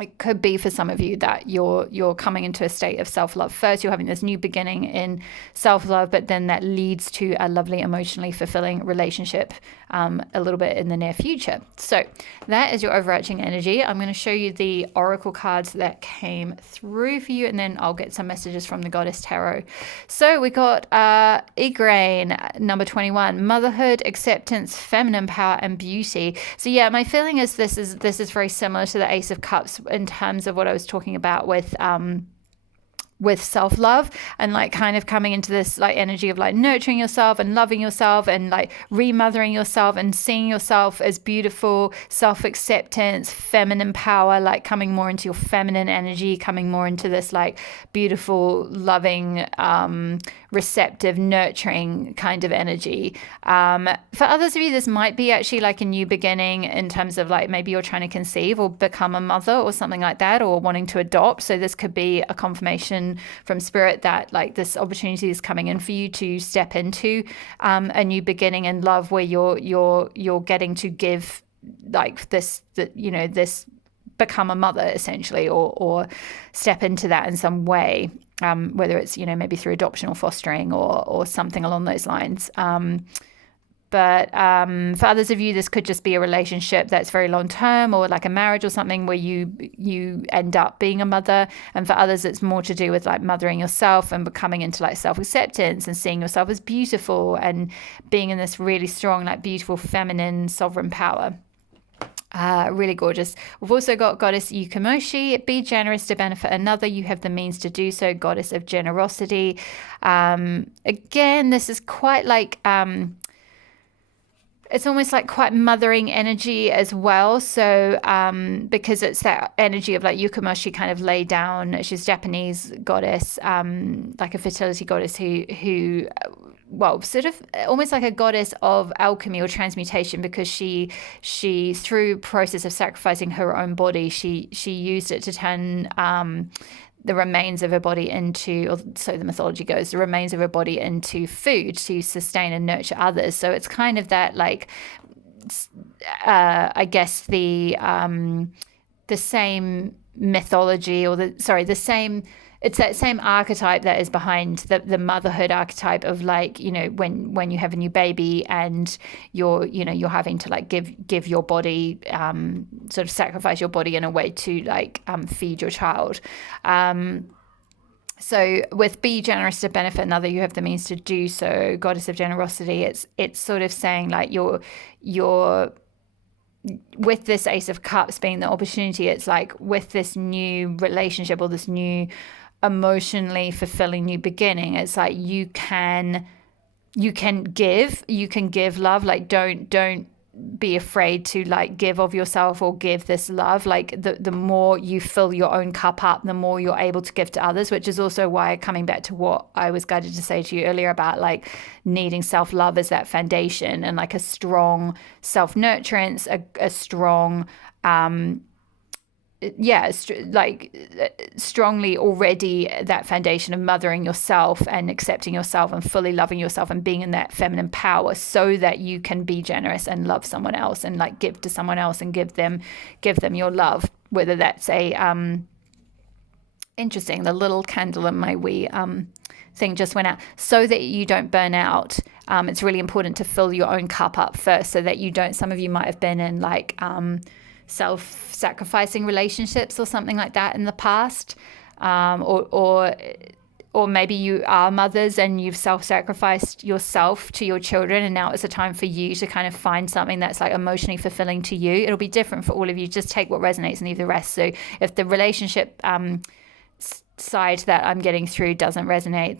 it could be for some of you that you're coming into a state of self-love first. You're having this new beginning in self-love, but then that leads to a lovely, emotionally fulfilling relationship a little bit in the near future. So that is your overarching energy. I'm going to show you the oracle cards that came through for you, and then I'll get some messages from the Goddess Tarot. So we got Igraine, number 21, motherhood, acceptance, feminine power, and beauty. So yeah, my feeling is this is very similar to the Ace of Cups in terms of what I was talking about with self-love, and like kind of coming into this like energy of like nurturing yourself and loving yourself, and like remothering yourself and seeing yourself as beautiful, self-acceptance, feminine power, like coming more into your feminine energy, coming more into this like beautiful, loving, receptive, nurturing kind of energy. For others of you, this might be actually like a new beginning in terms of like maybe you're trying to conceive or become a mother or something like that, or wanting to adopt. So this could be a confirmation from spirit that like this opportunity is coming in for you to step into a new beginning in love, where you're getting to give like this become a mother essentially, or step into that in some way, whether it's maybe through adoption or fostering or something along those lines. But for others of you, this could just be a relationship that's very long term, or like a marriage or something where you end up being a mother. And for others, it's more to do with like mothering yourself and becoming into like self-acceptance and seeing yourself as beautiful and being in this really strong, like beautiful, feminine, sovereign power. Really gorgeous. We've also got Goddess Yukamoshi. Be generous to benefit another. You have the means to do so. Goddess of generosity. Again, this is quite like it's almost like quite mothering energy as well. So because it's that energy of like Yukamoshi kind of lay down. She's Japanese goddess, like a fertility goddess who well, sort of almost like a goddess of alchemy or transmutation, because she through process of sacrificing her own body, she used it to turn the remains of her body into, or so the mythology goes, the remains of her body into food to sustain and nurture others. So it's kind of that like, I guess the same mythology, or the same. It's that same archetype that is behind the motherhood archetype of like, you know, when you have a new baby and you're having to like give your body, sort of sacrifice your body in a way to like feed your child. So with be generous to benefit another, you have the means to do so. Goddess of generosity. It's sort of saying like you're with this Ace of Cups being the opportunity. It's like with this new relationship or this new emotionally fulfilling new beginning, it's like you can give love. Like don't be afraid to like give of yourself or give this love. Like the more you fill your own cup up, the more you're able to give to others, which is also why, coming back to what I was guided to say to you earlier about like needing self-love as that foundation, and like a strong self-nurturance, a strong strongly already that foundation of mothering yourself and accepting yourself and fully loving yourself and being in that feminine power, so that you can be generous and love someone else and like give to someone else and give them your love. Whether that's a interesting, the little candle in my wee thing just went out, so that you don't burn out. It's really important to fill your own cup up first, so that you don't. Some of you might have been in like self-sacrificing relationships or something like that in the past, or maybe you are mothers and you've self-sacrificed yourself to your children, and now it's a time for you to kind of find something that's like emotionally fulfilling to you. It'll be different for all of you. Just take what resonates and leave the rest. So if the relationship side that I'm getting through doesn't resonate,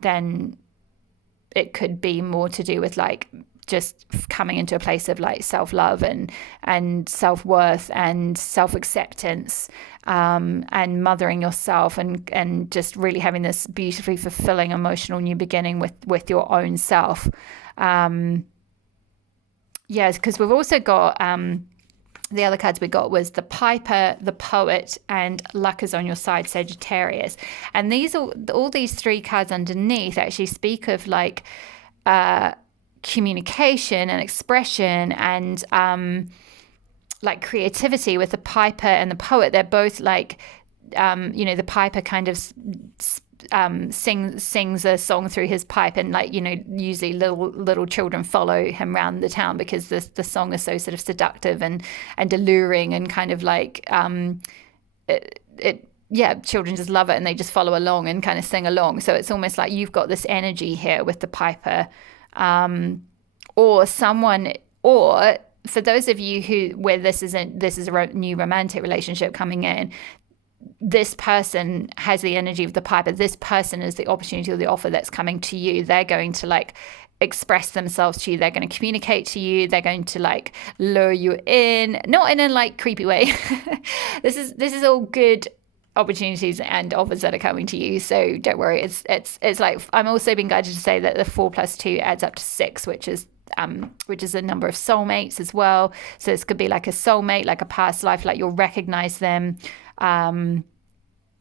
then it could be more to do with like just coming into a place of like self-love and self-worth and self-acceptance, and mothering yourself and just really having this beautifully fulfilling emotional new beginning with your own self. Yes, because we've also got the other cards we got was the Piper, the Poet, and Luck is on your side, Sagittarius. And these all these three cards underneath actually speak of like communication and expression and like creativity. With the Piper and the Poet, they're both like the Piper kind of sings a song through his pipe, and like usually little children follow him around the town because the song is so sort of seductive and alluring, and kind of like children just love it and they just follow along and kind of sing along. So it's almost like you've got this energy here with the Piper. Or for those of you where this is a new romantic relationship coming in, this person has the energy of the Piper. This person is the opportunity or the offer that's coming to you. They're going to like express themselves to you. They're going to communicate to you. They're going to like lure you in, not in a like creepy way. This is all good opportunities and offers that are coming to you. So don't worry. It's like, I'm also being guided to say that the 4 + 2 adds up to 6, which is a number of soulmates as well. So this could be like a soulmate, like a past life, like you'll recognize them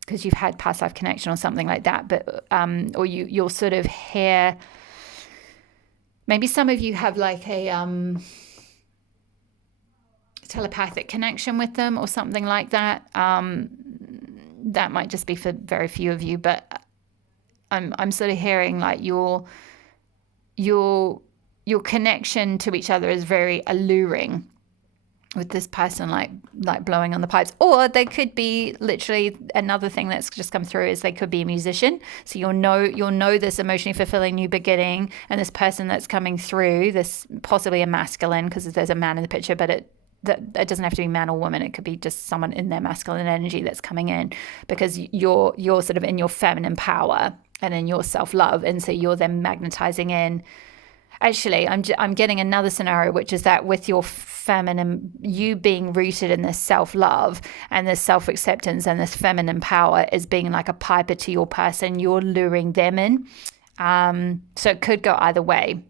because you've had past life connection or something like that. But or you'll sort of hear, maybe some of you have like a telepathic connection with them or something like that. That might just be for very few of you, but I'm sort of hearing like you'll your connection to each other is very alluring, with this person like blowing on the pipes. Or they could be literally, another thing that's just come through is they could be a musician. So you'll know this emotionally fulfilling new beginning, and this person that's coming through, this possibly a masculine, because there's a man in the picture, but it doesn't have to be man or woman. It could be just someone in their masculine energy that's coming in, because you're sort of in your feminine power and in your self-love, and so you're then magnetizing in. Actually, I'm getting another scenario, which is that with your feminine, you being rooted in this self-love and this self-acceptance and this feminine power is being like a piper to your person. You're luring them in. So it could go either way.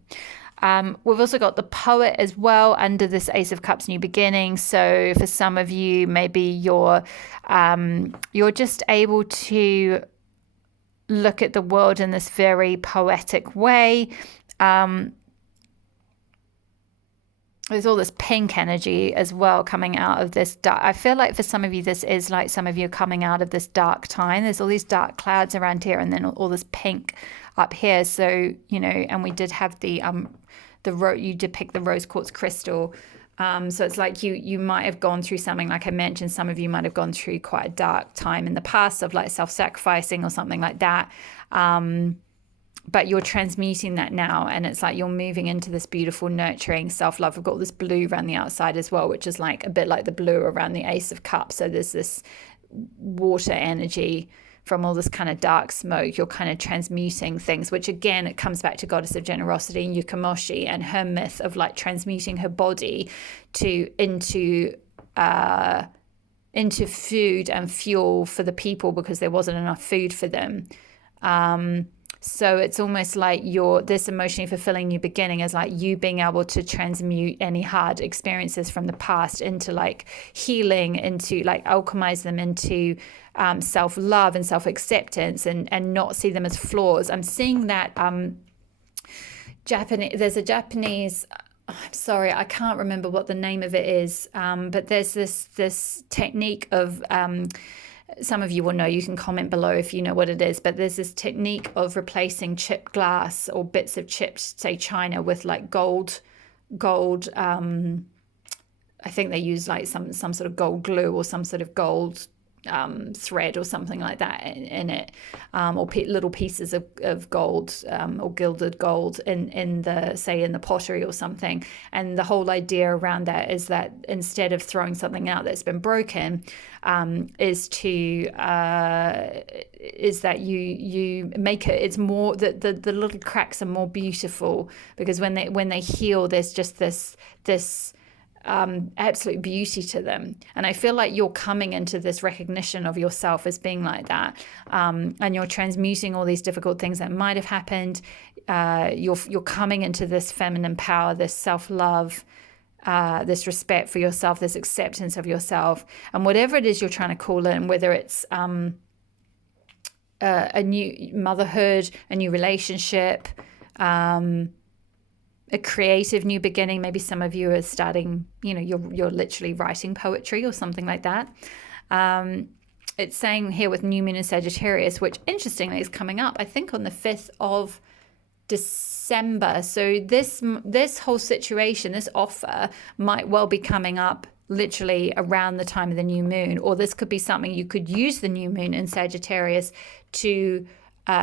We've also got the poet as well under this Ace of Cups new beginning. So for some of you, maybe you're just able to look at the world in this very poetic way. There's all this pink energy as well coming out of this dark. I feel like for some of you, this is like some of you coming out of this dark time. There's all these dark clouds around here, and then all this pink up here. So, and we did have you did pick the rose quartz crystal. So it's like you might have gone through something, like I mentioned, some of you might have gone through quite a dark time in the past of like self-sacrificing or something like that. But you're transmuting that now, and it's like you're moving into this beautiful, nurturing self-love. We've got this blue around the outside as well, which is like a bit like the blue around the Ace of Cups. So there's this water energy from all this kind of dark smoke. You're kind of transmuting things, which again, it comes back to Goddess of Generosity and Yukamoshi and her myth of like transmuting her body into food and fuel for the people, because there wasn't enough food for them. So it's almost like this emotionally fulfilling new beginning is like you being able to transmute any hard experiences from the past into like healing, into like alchemize them into self-love and self-acceptance, and not see them as flaws. I'm seeing that there's a Japanese, I'm sorry, I can't remember what the name of it is, but there's this technique of some of you will know, you can comment below if you know what it is, but there's this technique of replacing chipped glass or bits of chipped, say, china with like gold. I think they use like some sort of gold glue or some sort of gold thread or something like that in it, or little pieces of gold or gilded gold in the pottery or something. And the whole idea around that is that instead of throwing something out that's been broken, is that you make it, it's more that the little cracks are more beautiful, because when they heal, there's just this absolute beauty to them. And I feel like you're coming into this recognition of yourself as being like that, and you're transmuting all these difficult things that might have happened. You're coming into this feminine power, this self-love, this respect for yourself, this acceptance of yourself, and whatever it is you're trying to call in, whether it's a new motherhood, a new relationship, a creative new beginning. Maybe some of you are starting, you're literally writing poetry or something like that. It's saying here with new moon in Sagittarius, which interestingly is coming up, I think, on the 5th of December. So this whole situation, this offer might well be coming up literally around the time of the new moon, or this could be something you could use the new moon in Sagittarius to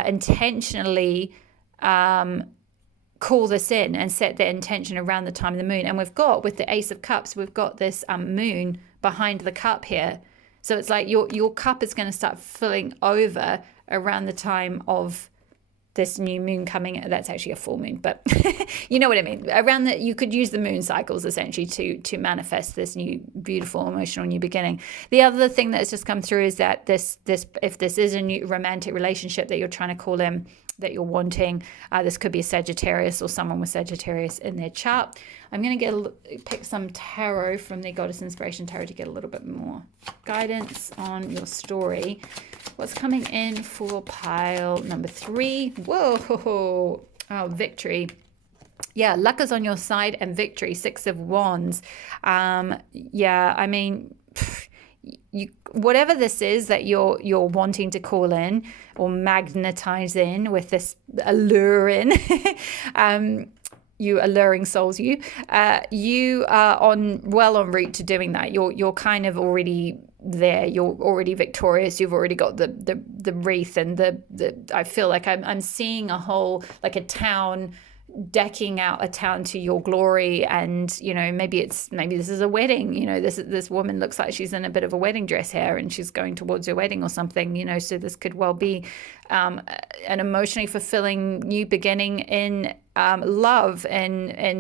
intentionally call this in and set the intention around the time of the moon. And we've got, with the Ace of Cups, we've got this moon behind the cup here. So it's like your cup is going to start filling over around the time of this new moon coming in. That's actually a full moon, but you know what I mean. Around that, you could use the moon cycles essentially to manifest this new, beautiful, emotional new beginning. The other thing that's just come through is that this if this is a new romantic relationship that you're trying to call in, that you're wanting, this could be a Sagittarius or someone with Sagittarius in their chart. I'm going to pick some tarot from the Goddess Inspiration Tarot to get a little bit more guidance on your story. What's coming in for pile number 3? Whoa, oh, victory. Yeah, luck is on your side and victory. 6 of Wands. Yeah, I mean, whatever this is that you're wanting to call in or magnetize in with this allure in, alluring souls, you are well en route to doing that. You're kind of already there. You're already victorious. You've already got the wreath and the I feel like I'm seeing a whole, like a town, decking out a town to your glory. And maybe this is a wedding. This woman looks like she's in a bit of a wedding dress here and she's going towards your wedding or something. So this could well be an emotionally fulfilling new beginning in love and a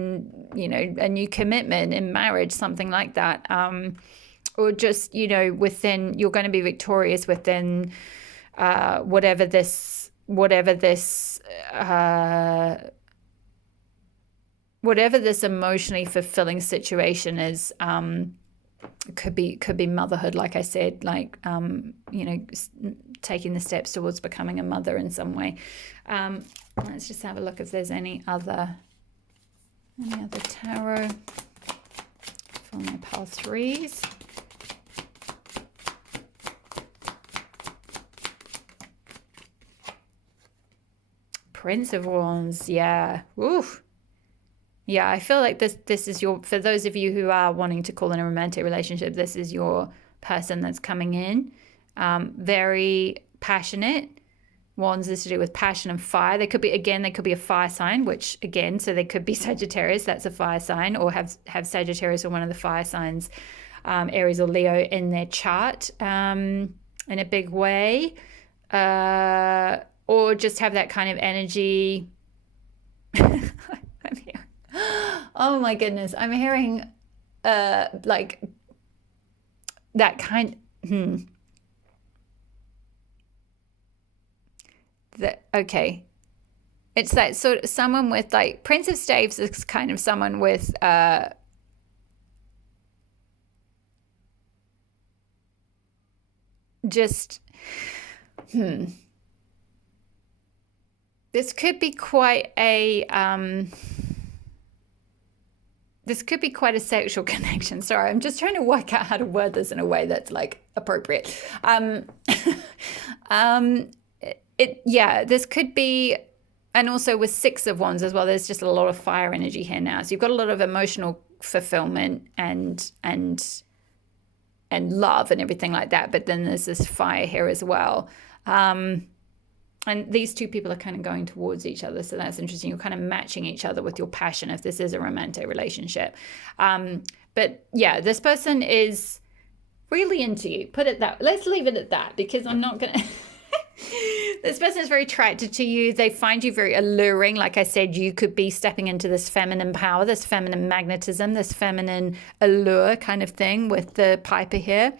new commitment in marriage, something like that. Or just within, you're going to be victorious within whatever this emotionally fulfilling situation is. Could be motherhood, like I said, like taking the steps towards becoming a mother in some way. Let's just have a look if there's any other tarot for my pile threes. Prince of Wands, yeah. Oof. Yeah, I feel like this is for those of you who are wanting to call in a romantic relationship, this is your person that's coming in. Very passionate. Wands is to do with passion and fire. They could be a fire sign, which again, so they could be Sagittarius, that's a fire sign, or have Sagittarius or one of the fire signs, Aries or Leo, in their chart in a big way. Or just have that kind of energy. I'm here. Oh my goodness. I'm hearing like that kind. Okay. It's that sort of someone with, like, Prince of Staves is kind of someone with just this could be quite a sexual connection. Sorry, I'm just trying to work out how to word this in a way that's like appropriate. This could be, and also with Six of Wands as well, there's just a lot of fire energy here now. So you've got a lot of emotional fulfillment and love and everything like that. But then there's this fire here as well. And these two people are kind of going towards each other. So that's interesting. You're kind of matching each other with your passion if this is a romantic relationship. But yeah, this person is really into you. Let's leave it at that, because I'm not going to... This person is very attracted to you. They find you very alluring. Like I said, you could be stepping into this feminine power, this feminine magnetism, this feminine allure kind of thing with the Piper here.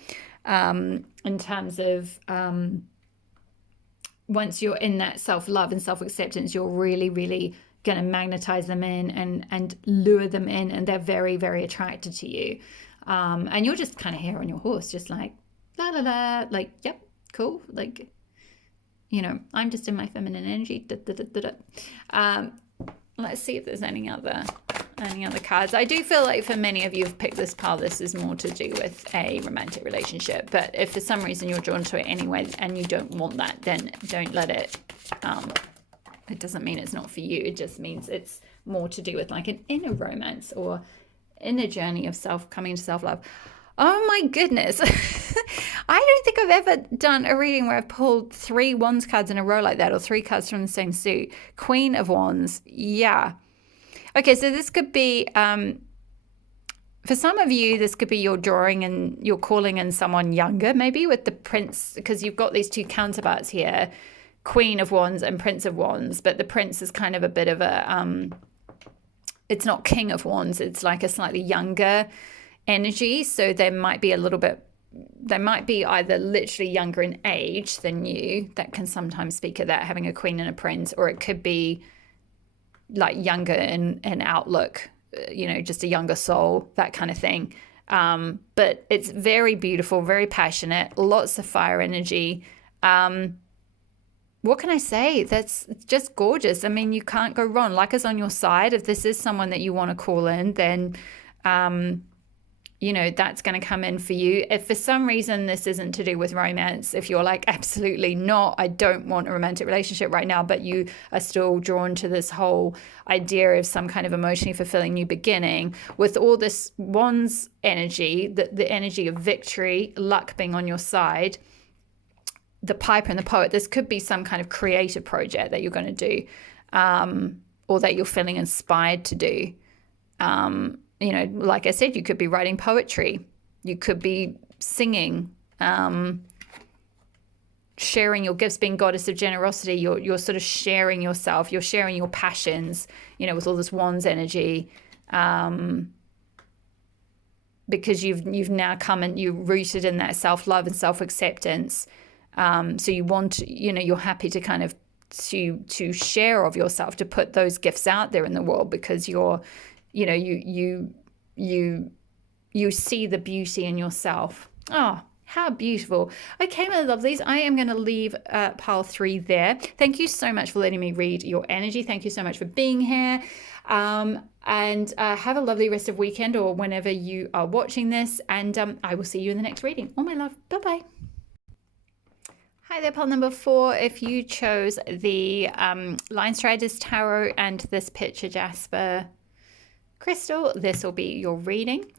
In terms of... once you're in that self-love and self-acceptance, you're really, really going to magnetize them in and lure them in, and they're very, very attracted to you. And you're just kind of here on your horse, just like, la, la, la, like, yep, cool. Like, I'm just in my feminine energy. Da, da, da, da, da. Let's see if there's any other cards. I do feel like for many of you who've picked this pile, this is more to do with a romantic relationship. But if for some reason you're drawn to it anyway and you don't want that, then don't let it. It doesn't mean it's not for you. It just means it's more to do with like an inner romance or inner journey of coming to self-love. Oh my goodness. I don't think I've ever done a reading where I've pulled 3 Wands cards in a row like that, or 3 cards from the same suit. Queen of Wands. Yeah. Okay, so this could be, for some of you, this could be you're drawing and you're calling in someone younger, maybe with the Prince, because you've got these 2 counterparts here, Queen of Wands and Prince of Wands, but the Prince is kind of a bit of a, it's not King of Wands, it's like a slightly younger energy. So they might be either literally younger in age than you. That can sometimes speak of that, having a queen and a prince, or it could be like younger in outlook, just a younger soul, that kind of thing. But it's very beautiful, very passionate, lots of fire energy. What can I say? That's just gorgeous. I mean, you can't go wrong. Luck is on your side. If this is someone that you want to call in, then that's going to come in for you. If for some reason this isn't to do with romance, if you're like, absolutely not, I don't want a romantic relationship right now, but you are still drawn to this whole idea of some kind of emotionally fulfilling new beginning, with all this Wands energy, the energy of victory, luck being on your side, the piper and the poet, this could be some kind of creative project that you're going to do, or that you're feeling inspired to do. Like I said, you could be writing poetry, you could be singing, sharing your gifts, being goddess of generosity. You're sort of sharing yourself, you're sharing your passions, with all this Wands energy, because you've now come and you're rooted in that self-love and self-acceptance. So you want, you're happy to kind of to share of yourself, to put those gifts out there in the world, because you're, you see the beauty in yourself. Oh, how beautiful. Okay, my lovelies, I am going to leave pile 3 there. Thank you so much for letting me read your energy. Thank you so much for being here. And have a lovely rest of weekend, or whenever you are watching this. And I will see you in the next reading. Oh, my love. Bye-bye. Hi there, pile number 4. If you chose the Line Striders Tarot and this picture Jasper crystal, this will be your reading.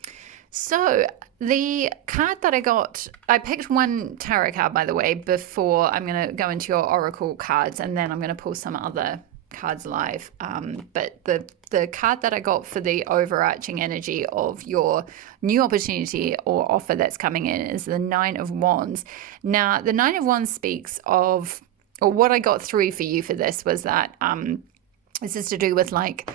So the card that I got, I picked one tarot card, by the way, before I'm going to go into your oracle cards, and then I'm going to pull some other cards live. But the card that I got for the overarching energy of your new opportunity or offer that's coming in is the 9 of Wands. Now, the 9 of Wands speaks of, or what I got through for you for this was that this is to do with like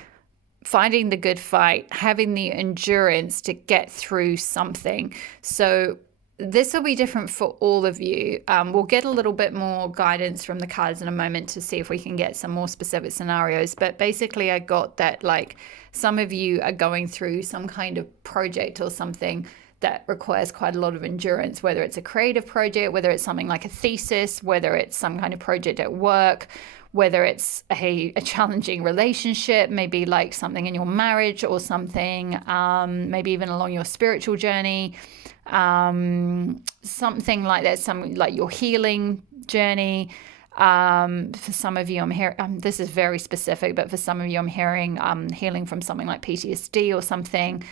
fighting the good fight, having the endurance to get through something. So this will be different for all of you. We'll get a little bit more guidance from the cards in a moment to see if we can get some more specific scenarios. But basically, I got that like some of you are going through some kind of project or something that requires quite a lot of endurance, whether it's a creative project, whether it's something like a thesis, whether it's some kind of project at work, whether it's a challenging relationship, maybe like something in your marriage or something, maybe even along your spiritual journey, something like that, some like your healing journey. For some of you, I'm hearing, this is very specific, but for some of you, I'm hearing healing from something like PTSD or something.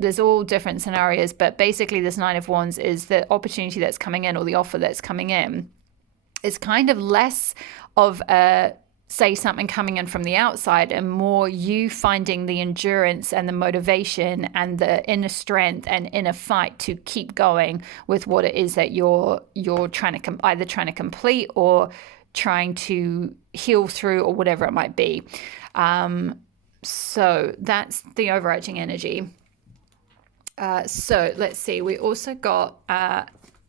There's all different scenarios, but basically this 9 of Wands is the opportunity that's coming in, or the offer that's coming in. It's kind of less of a, say, something coming in from the outside, and more you finding the endurance and the motivation and the inner strength and inner fight to keep going with what it is that you're trying to either trying to complete or trying to heal through, or whatever it might be. So that's the overarching energy. So let's see. We also got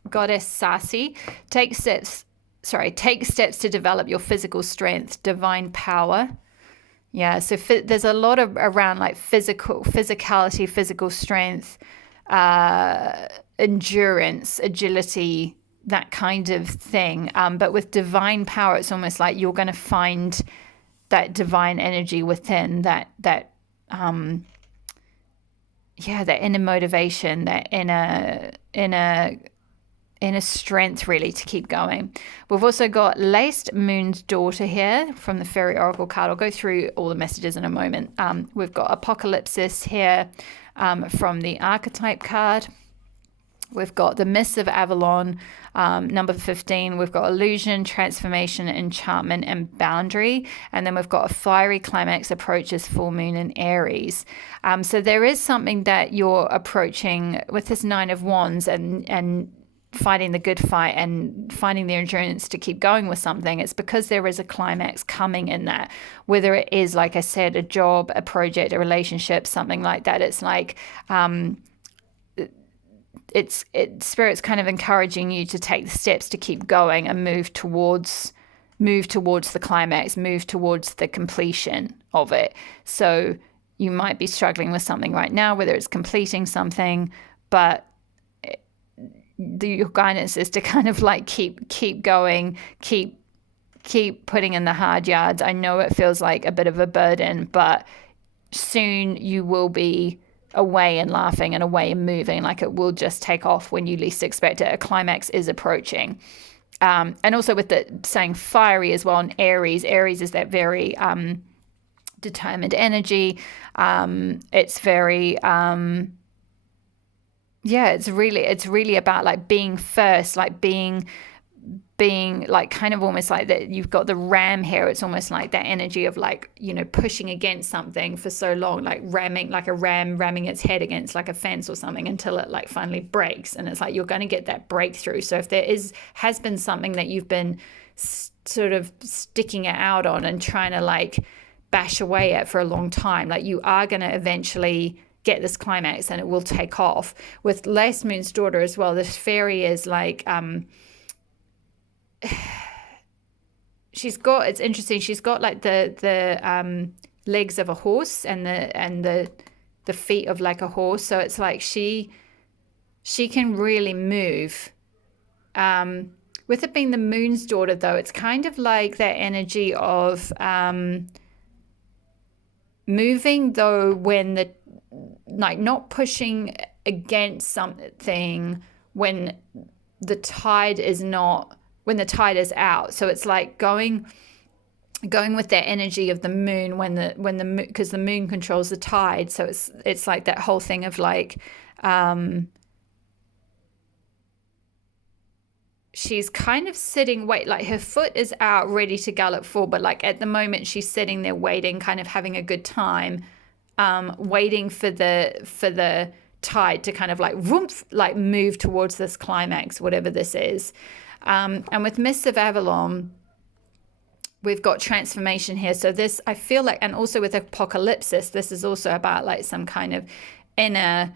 Goddess Sasi. Take steps to develop your physical strength, divine power. Yeah, so there's a lot of around like physicality, physical strength, endurance, agility, that kind of thing. But with divine power, it's almost like you're going to find that divine energy within, that inner motivation, that inner strength, really, to keep going. We've also got Laced Moon's Daughter here from the Fairy Oracle card. I'll go through all the messages in a moment. We've got Apocalypsis here from the Archetype card. We've got the Mists of Avalon, number 15. We've got Illusion, Transformation, Enchantment, and Boundary. And then we've got a Fiery Climax approaches Full Moon in Aries. So there is something that you're approaching with this 9 of Wands, and fighting the good fight and finding the endurance to keep going with something. It's because there is a climax coming in that, whether it is, like I said, a job, a project, a relationship, something like that. It's like Spirit's kind of encouraging you to take the steps to keep going and move towards the climax, move towards the completion of it. So you might be struggling with something right now, whether it's completing something, but your guidance is to kind of like keep going, keep putting in the hard yards. I know it feels like a bit of a burden, but soon you will be away and laughing and away and moving. Like it will just take off when you least expect it. A climax is approaching. And also with the saying fiery as well, and Aries is that very determined energy. It's very it's really about like being first, like being like kind of almost like that. You've got the ram here. It's almost like that energy of like, you know, pushing against something for so long, like ramming, like a ram ramming its head against like a fence or something until it like finally breaks. And it's like you're going to get that breakthrough. So if there has been something that you've been sort of sticking it out on and trying to like bash away at for a long time, like you are going to eventually get this climax and it will take off. With Last Moon's Daughter as well, this fairy is like it's interesting, she's got like the legs of a horse and the feet of like a horse, so it's like she can really move. With it being the moon's daughter though, it's kind of like that energy of moving though when the like not pushing against something when the tide is out. So it's like going with that energy of the moon when the because the moon controls the tide. So it's like that whole thing of like she's kind of sitting, like her foot is out ready to gallop forward, but like at the moment she's sitting there waiting, kind of having a good time, waiting for the tide to kind of like whoomph, like move towards this climax, whatever this is. And with Mists of Avalon, we've got transformation here. So this, I feel like, and also with Apocalypsis, this is also about like some kind of inner,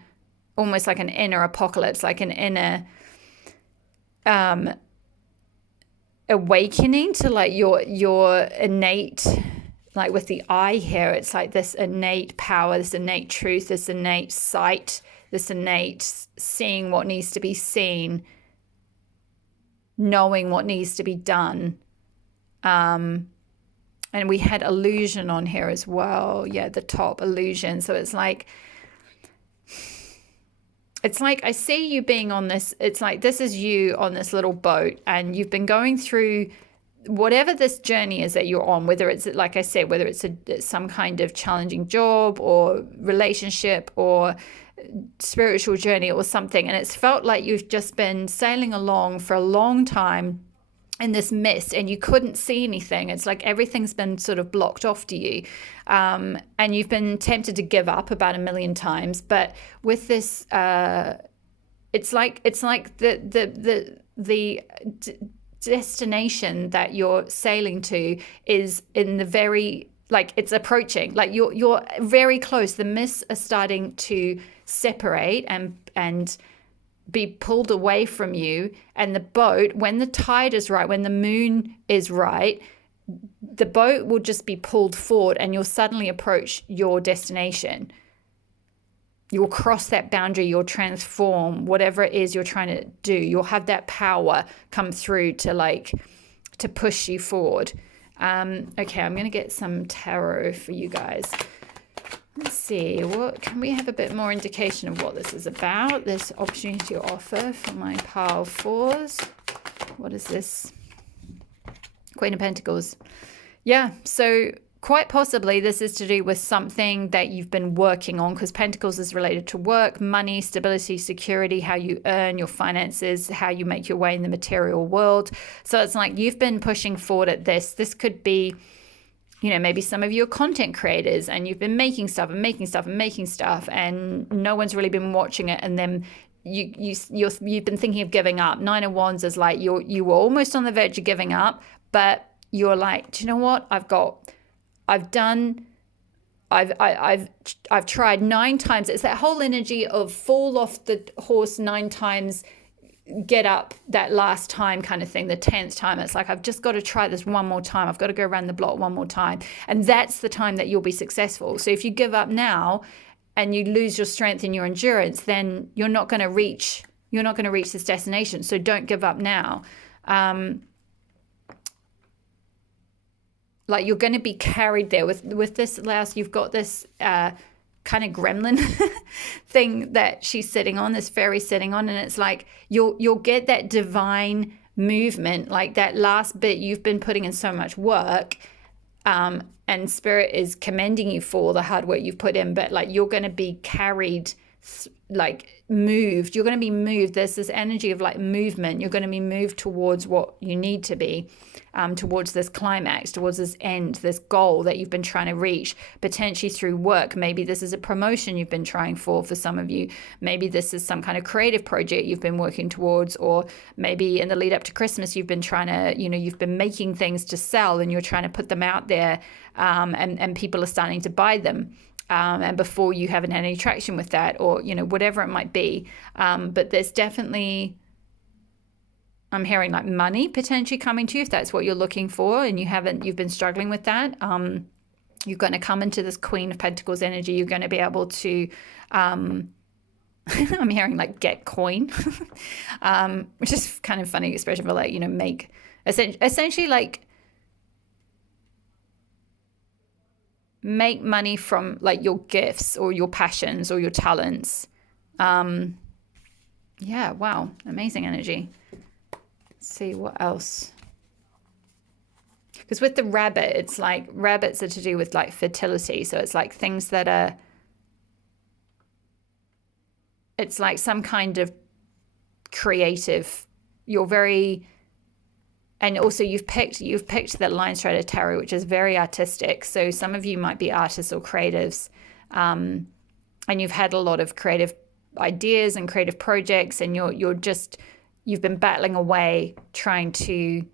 almost like an inner apocalypse, like an inner awakening to like your innate, like with the eye here, it's like this innate power, this innate truth, this innate sight, this innate seeing what needs to be seen, knowing what needs to be done. And we had illusion on here as well. Yeah, the top, illusion. So it's like I see you being on this, it's like this is you on this little boat and you've been going through whatever this journey is that you're on, whether it's, like I said, whether it's some kind of challenging job or relationship or spiritual journey or something. And it's felt like you've just been sailing along for a long time in this mist and you couldn't see anything. It's like everything's been sort of blocked off to you. And you've been tempted to give up about 1,000,000 times. But with this, it's like the destination that you're sailing to is in the very, like it's approaching, like you're very close. The mists are starting to separate and be pulled away from you, and the boat, when the tide is right, when the moon is right, the boat will just be pulled forward and you'll suddenly approach your destination. You'll cross that boundary, you'll transform whatever it is you're trying to do. You'll have that power come through to push you forward. Okay, I'm going to get some tarot for you guys. Let's see, what can we have a bit more indication of what this is about? This opportunity or offer for my pile fours. What is this? Queen of Pentacles. Yeah, so quite possibly this is to do with something that you've been working on, because Pentacles is related to work, money, stability, security, how you earn your finances, how you make your way in the material world. So it's like you've been pushing forward at this. This could be, you know, maybe some of you are content creators and you've been making stuff and no one's really been watching it, and then you've been thinking of giving up. 9 of Wands is like you were almost on the verge of giving up, but you're like, do you know what? I've tried 9 times. It's that whole energy of fall off the horse 9 times, get up that last time kind of thing, the 10th time. It's like, I've just got to try this one more time. I've got to go around the block one more time. And that's the time that you'll be successful. So if you give up now and you lose your strength and your endurance, then you're not going to reach this destination. So don't give up now. Like you're going to be carried there with this last, you've got this kind of gremlin thing that she's sitting on, this fairy sitting on, and it's like you'll get that divine movement, like that last bit you've been putting in so much work, and spirit is commending you for the hard work you've put in, but like you're going to be carried, like moved, you're going to be moved. There's this energy of like movement. You're going to be moved towards what you need to be, towards this climax, towards this end, this goal that you've been trying to reach, potentially through work. Maybe this is a promotion you've been trying for some of you. Maybe this is some kind of creative project you've been working towards, or maybe in the lead up to Christmas you've been trying to, you've been making things to sell and you're trying to put them out there, and people are starting to buy them. And before you haven't had any traction with that, or whatever it might be, but there's definitely, I'm hearing like money potentially coming to you if that's what you're looking for, and you've been struggling with that. You're going to come into this Queen of Pentacles energy. You're going to be able to, I'm hearing like get coin, which is kind of funny expression for like make essentially like make money from like your gifts or your passions or your talents. Yeah, wow, amazing energy. Let's see what else. Because with the rabbit, it's like rabbits are to do with like fertility. So it's like things that are, it's like some kind of creative, you're very, and also you've picked the Lion Strider Tarot, which is very artistic. So some of you might be artists or creatives, and you've had a lot of creative ideas and creative projects, and you've been battling away trying to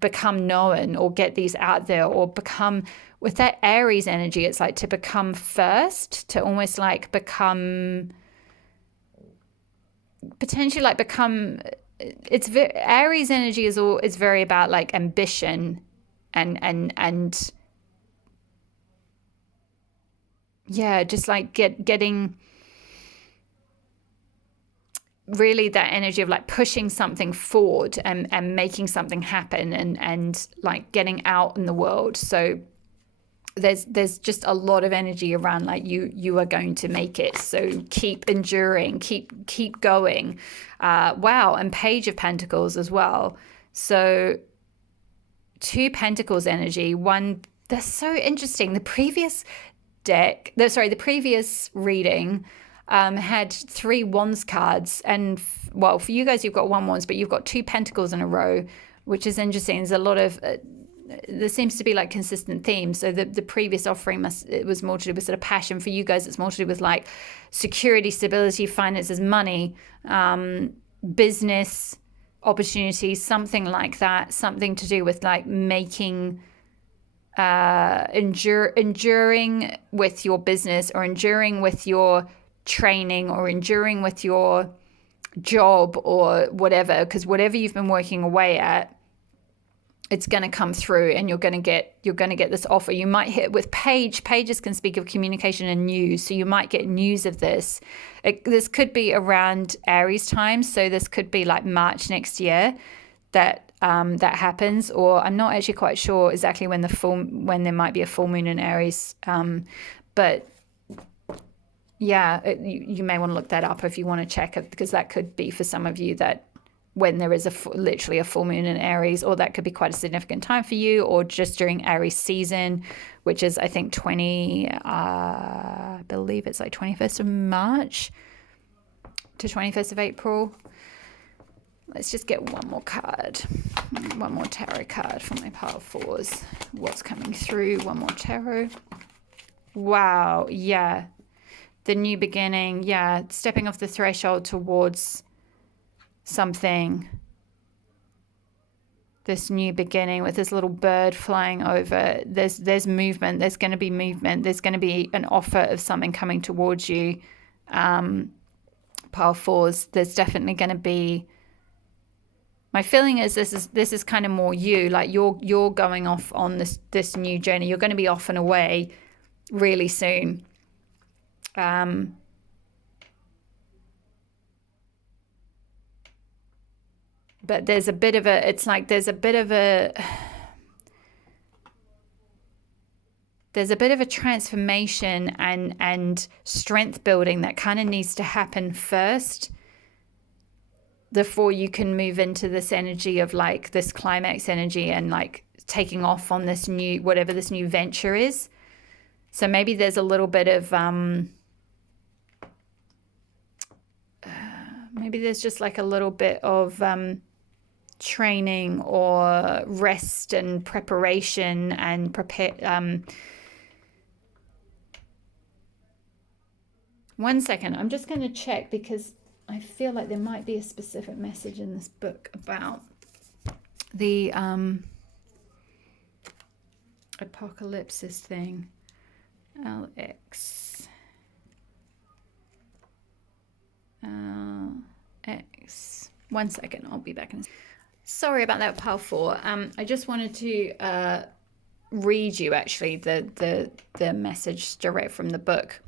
become known or get these out there, or become, with that Aries energy, it's like to become first, to almost like become, potentially like become, it's very, Aries energy is very about like ambition and yeah, just like getting really that energy of like pushing something forward and making something happen and like getting out in the world. So there's just a lot of energy around like you are going to make it. So keep enduring, keep going. Wow, and Page of Pentacles as well. So 2 Pentacles energy. One, that's so interesting. The previous reading had 3 Wands cards, and well, for you guys you've got 1 Wands, but you've got 2 Pentacles in a row, which is interesting. There's a lot of there seems to be like consistent themes. So the previous offering it was more to do with sort of passion. For you guys, it's more to do with like security, stability, finances, money, business opportunities, something like that. Something to do with like making, enduring with your business, or enduring with your training, or enduring with your job, or whatever. Because whatever you've been working away at, it's going to come through, and you're going to get this offer. You might hit with pages can speak of communication and news, so you might get news of this. This could be around Aries time, so this could be like March next year that happens, or I'm not actually quite sure exactly when there might be a full moon in Aries, but yeah, you may want to look that up if you want to check it, because that could be for some of you that when there is literally a full moon in Aries, or that could be quite a significant time for you, or just during Aries season, which is I think I believe it's like 21st of March to 21st of April. Let's just get one more card, one more tarot card for my pile 4s. What's coming through? One more tarot. Wow, yeah. The new beginning, yeah. Stepping off the threshold towards something. This new beginning with this little bird flying over. There's movement. There's going to be movement. There's going to be an offer of something coming towards you. Pile 4s. There's definitely going to be. My feeling is this is kind of more you. Like you're going off on this new journey. You're going to be off and away really soon. But there's a bit of a, there's a bit of a transformation and strength building that kind of needs to happen first before you can move into this energy of like this climax energy and like taking off on this new, whatever this new venture is. So maybe there's a little bit of, maybe there's just like a little bit of training or rest and preparation and prepare. One second, I'm just going to check because I feel like there might be a specific message in this book about the apocalypse thing. LX. X. One second, I'll be back in a second. Sorry about that, pile 4. I just wanted to read you actually the message direct from the book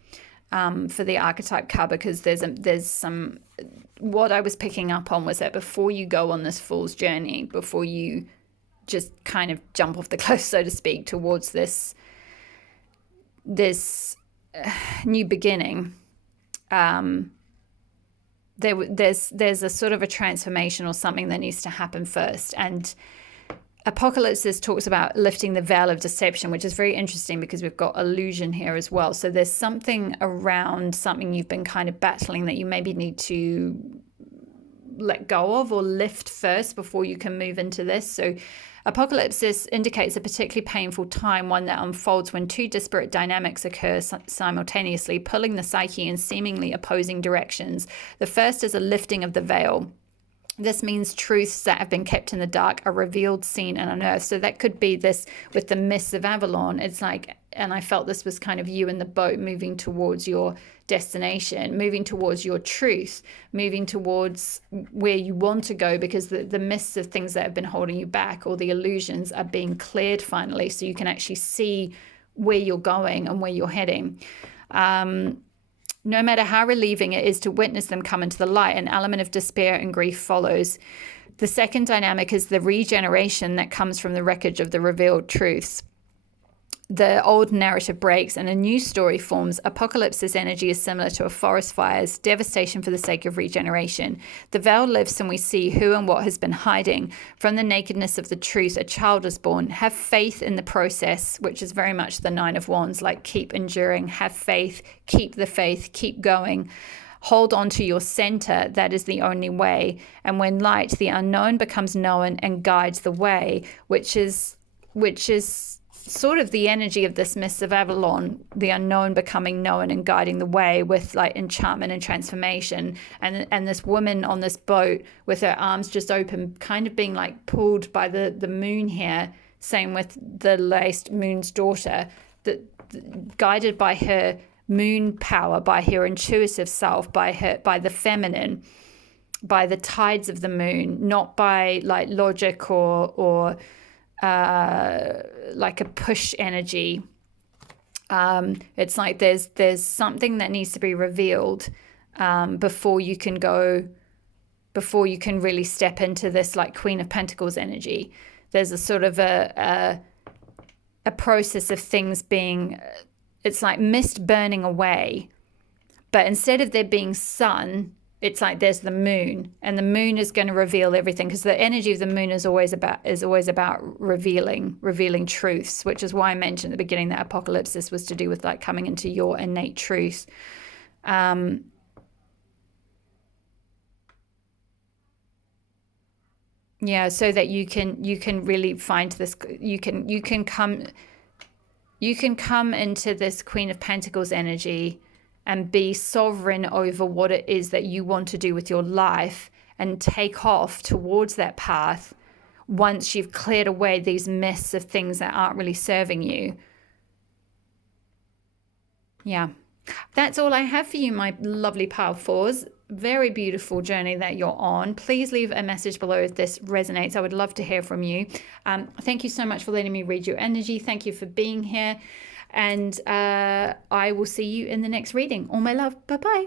for the archetype card, because there's some, what I was picking up on was that before you go on this fool's journey, before you just kind of jump off the cliff, so to speak, towards this new beginning, there's a sort of a transformation or something that needs to happen first. And Apocalypse talks about lifting the veil of deception, which is very interesting because we've got illusion here as well. So there's something around something you've been kind of battling that you maybe need to let go of or lift first before you can move into this. So Apocalypse indicates a particularly painful time, one that unfolds when two disparate dynamics occur simultaneously, pulling the psyche in seemingly opposing directions. The first is a lifting of the veil. This means truths that have been kept in the dark are revealed, seen, and unearthed. So that could be this with the mists of Avalon. It's like, and I felt this was kind of you in the boat moving towards your destination, moving towards your truth, moving towards where you want to go, because the mists of things that have been holding you back or the illusions are being cleared finally, so you can actually see where you're going and where you're heading. No matter how relieving it is to witness them come into the light, an element of despair and grief follows. The second dynamic is the regeneration that comes from the wreckage of the revealed truths. The old narrative breaks and a new story forms. Apocalypse's energy is similar to a forest fire's devastation for the sake of regeneration. The veil lifts and we see who and what has been hiding. From the nakedness of the truth, a child is born. Have faith in the process, which is very much the Nine of Wands, like keep enduring, have faith, keep the faith, keep going. Hold on to your center. That is the only way. And when light, the unknown becomes known and guides the way, which is sort of the energy of this Mist of Avalon, the unknown becoming known and guiding the way with like enchantment and transformation. And this woman on this boat with her arms just open, kind of being like pulled by the moon here. Same with the last moon's daughter, guided by her moon power, by her intuitive self, by the feminine, by the tides of the moon, not by like logic or like a push energy. It's like there's something that needs to be revealed before you can really step into this like Queen of Pentacles energy. There's a sort of a process of things being, it's like mist burning away, but instead of there being sun, it's like there's the moon, and the moon is going to reveal everything, because the energy of the moon is always about revealing truths, which is why I mentioned at the beginning that Apocalypse was to do with like coming into your innate truth. Yeah, so that you can really find this, you can come into this Queen of Pentacles energy and be sovereign over what it is that you want to do with your life, and take off towards that path once you've cleared away these mists of things that aren't really serving you. Yeah, that's all I have for you, my lovely pile 4s. Very beautiful journey that you're on. Please leave a message below if this resonates. I would love to hear from you. Thank you so much for letting me read your energy. Thank you for being here. And I will see you in the next reading. All my love. Bye-bye.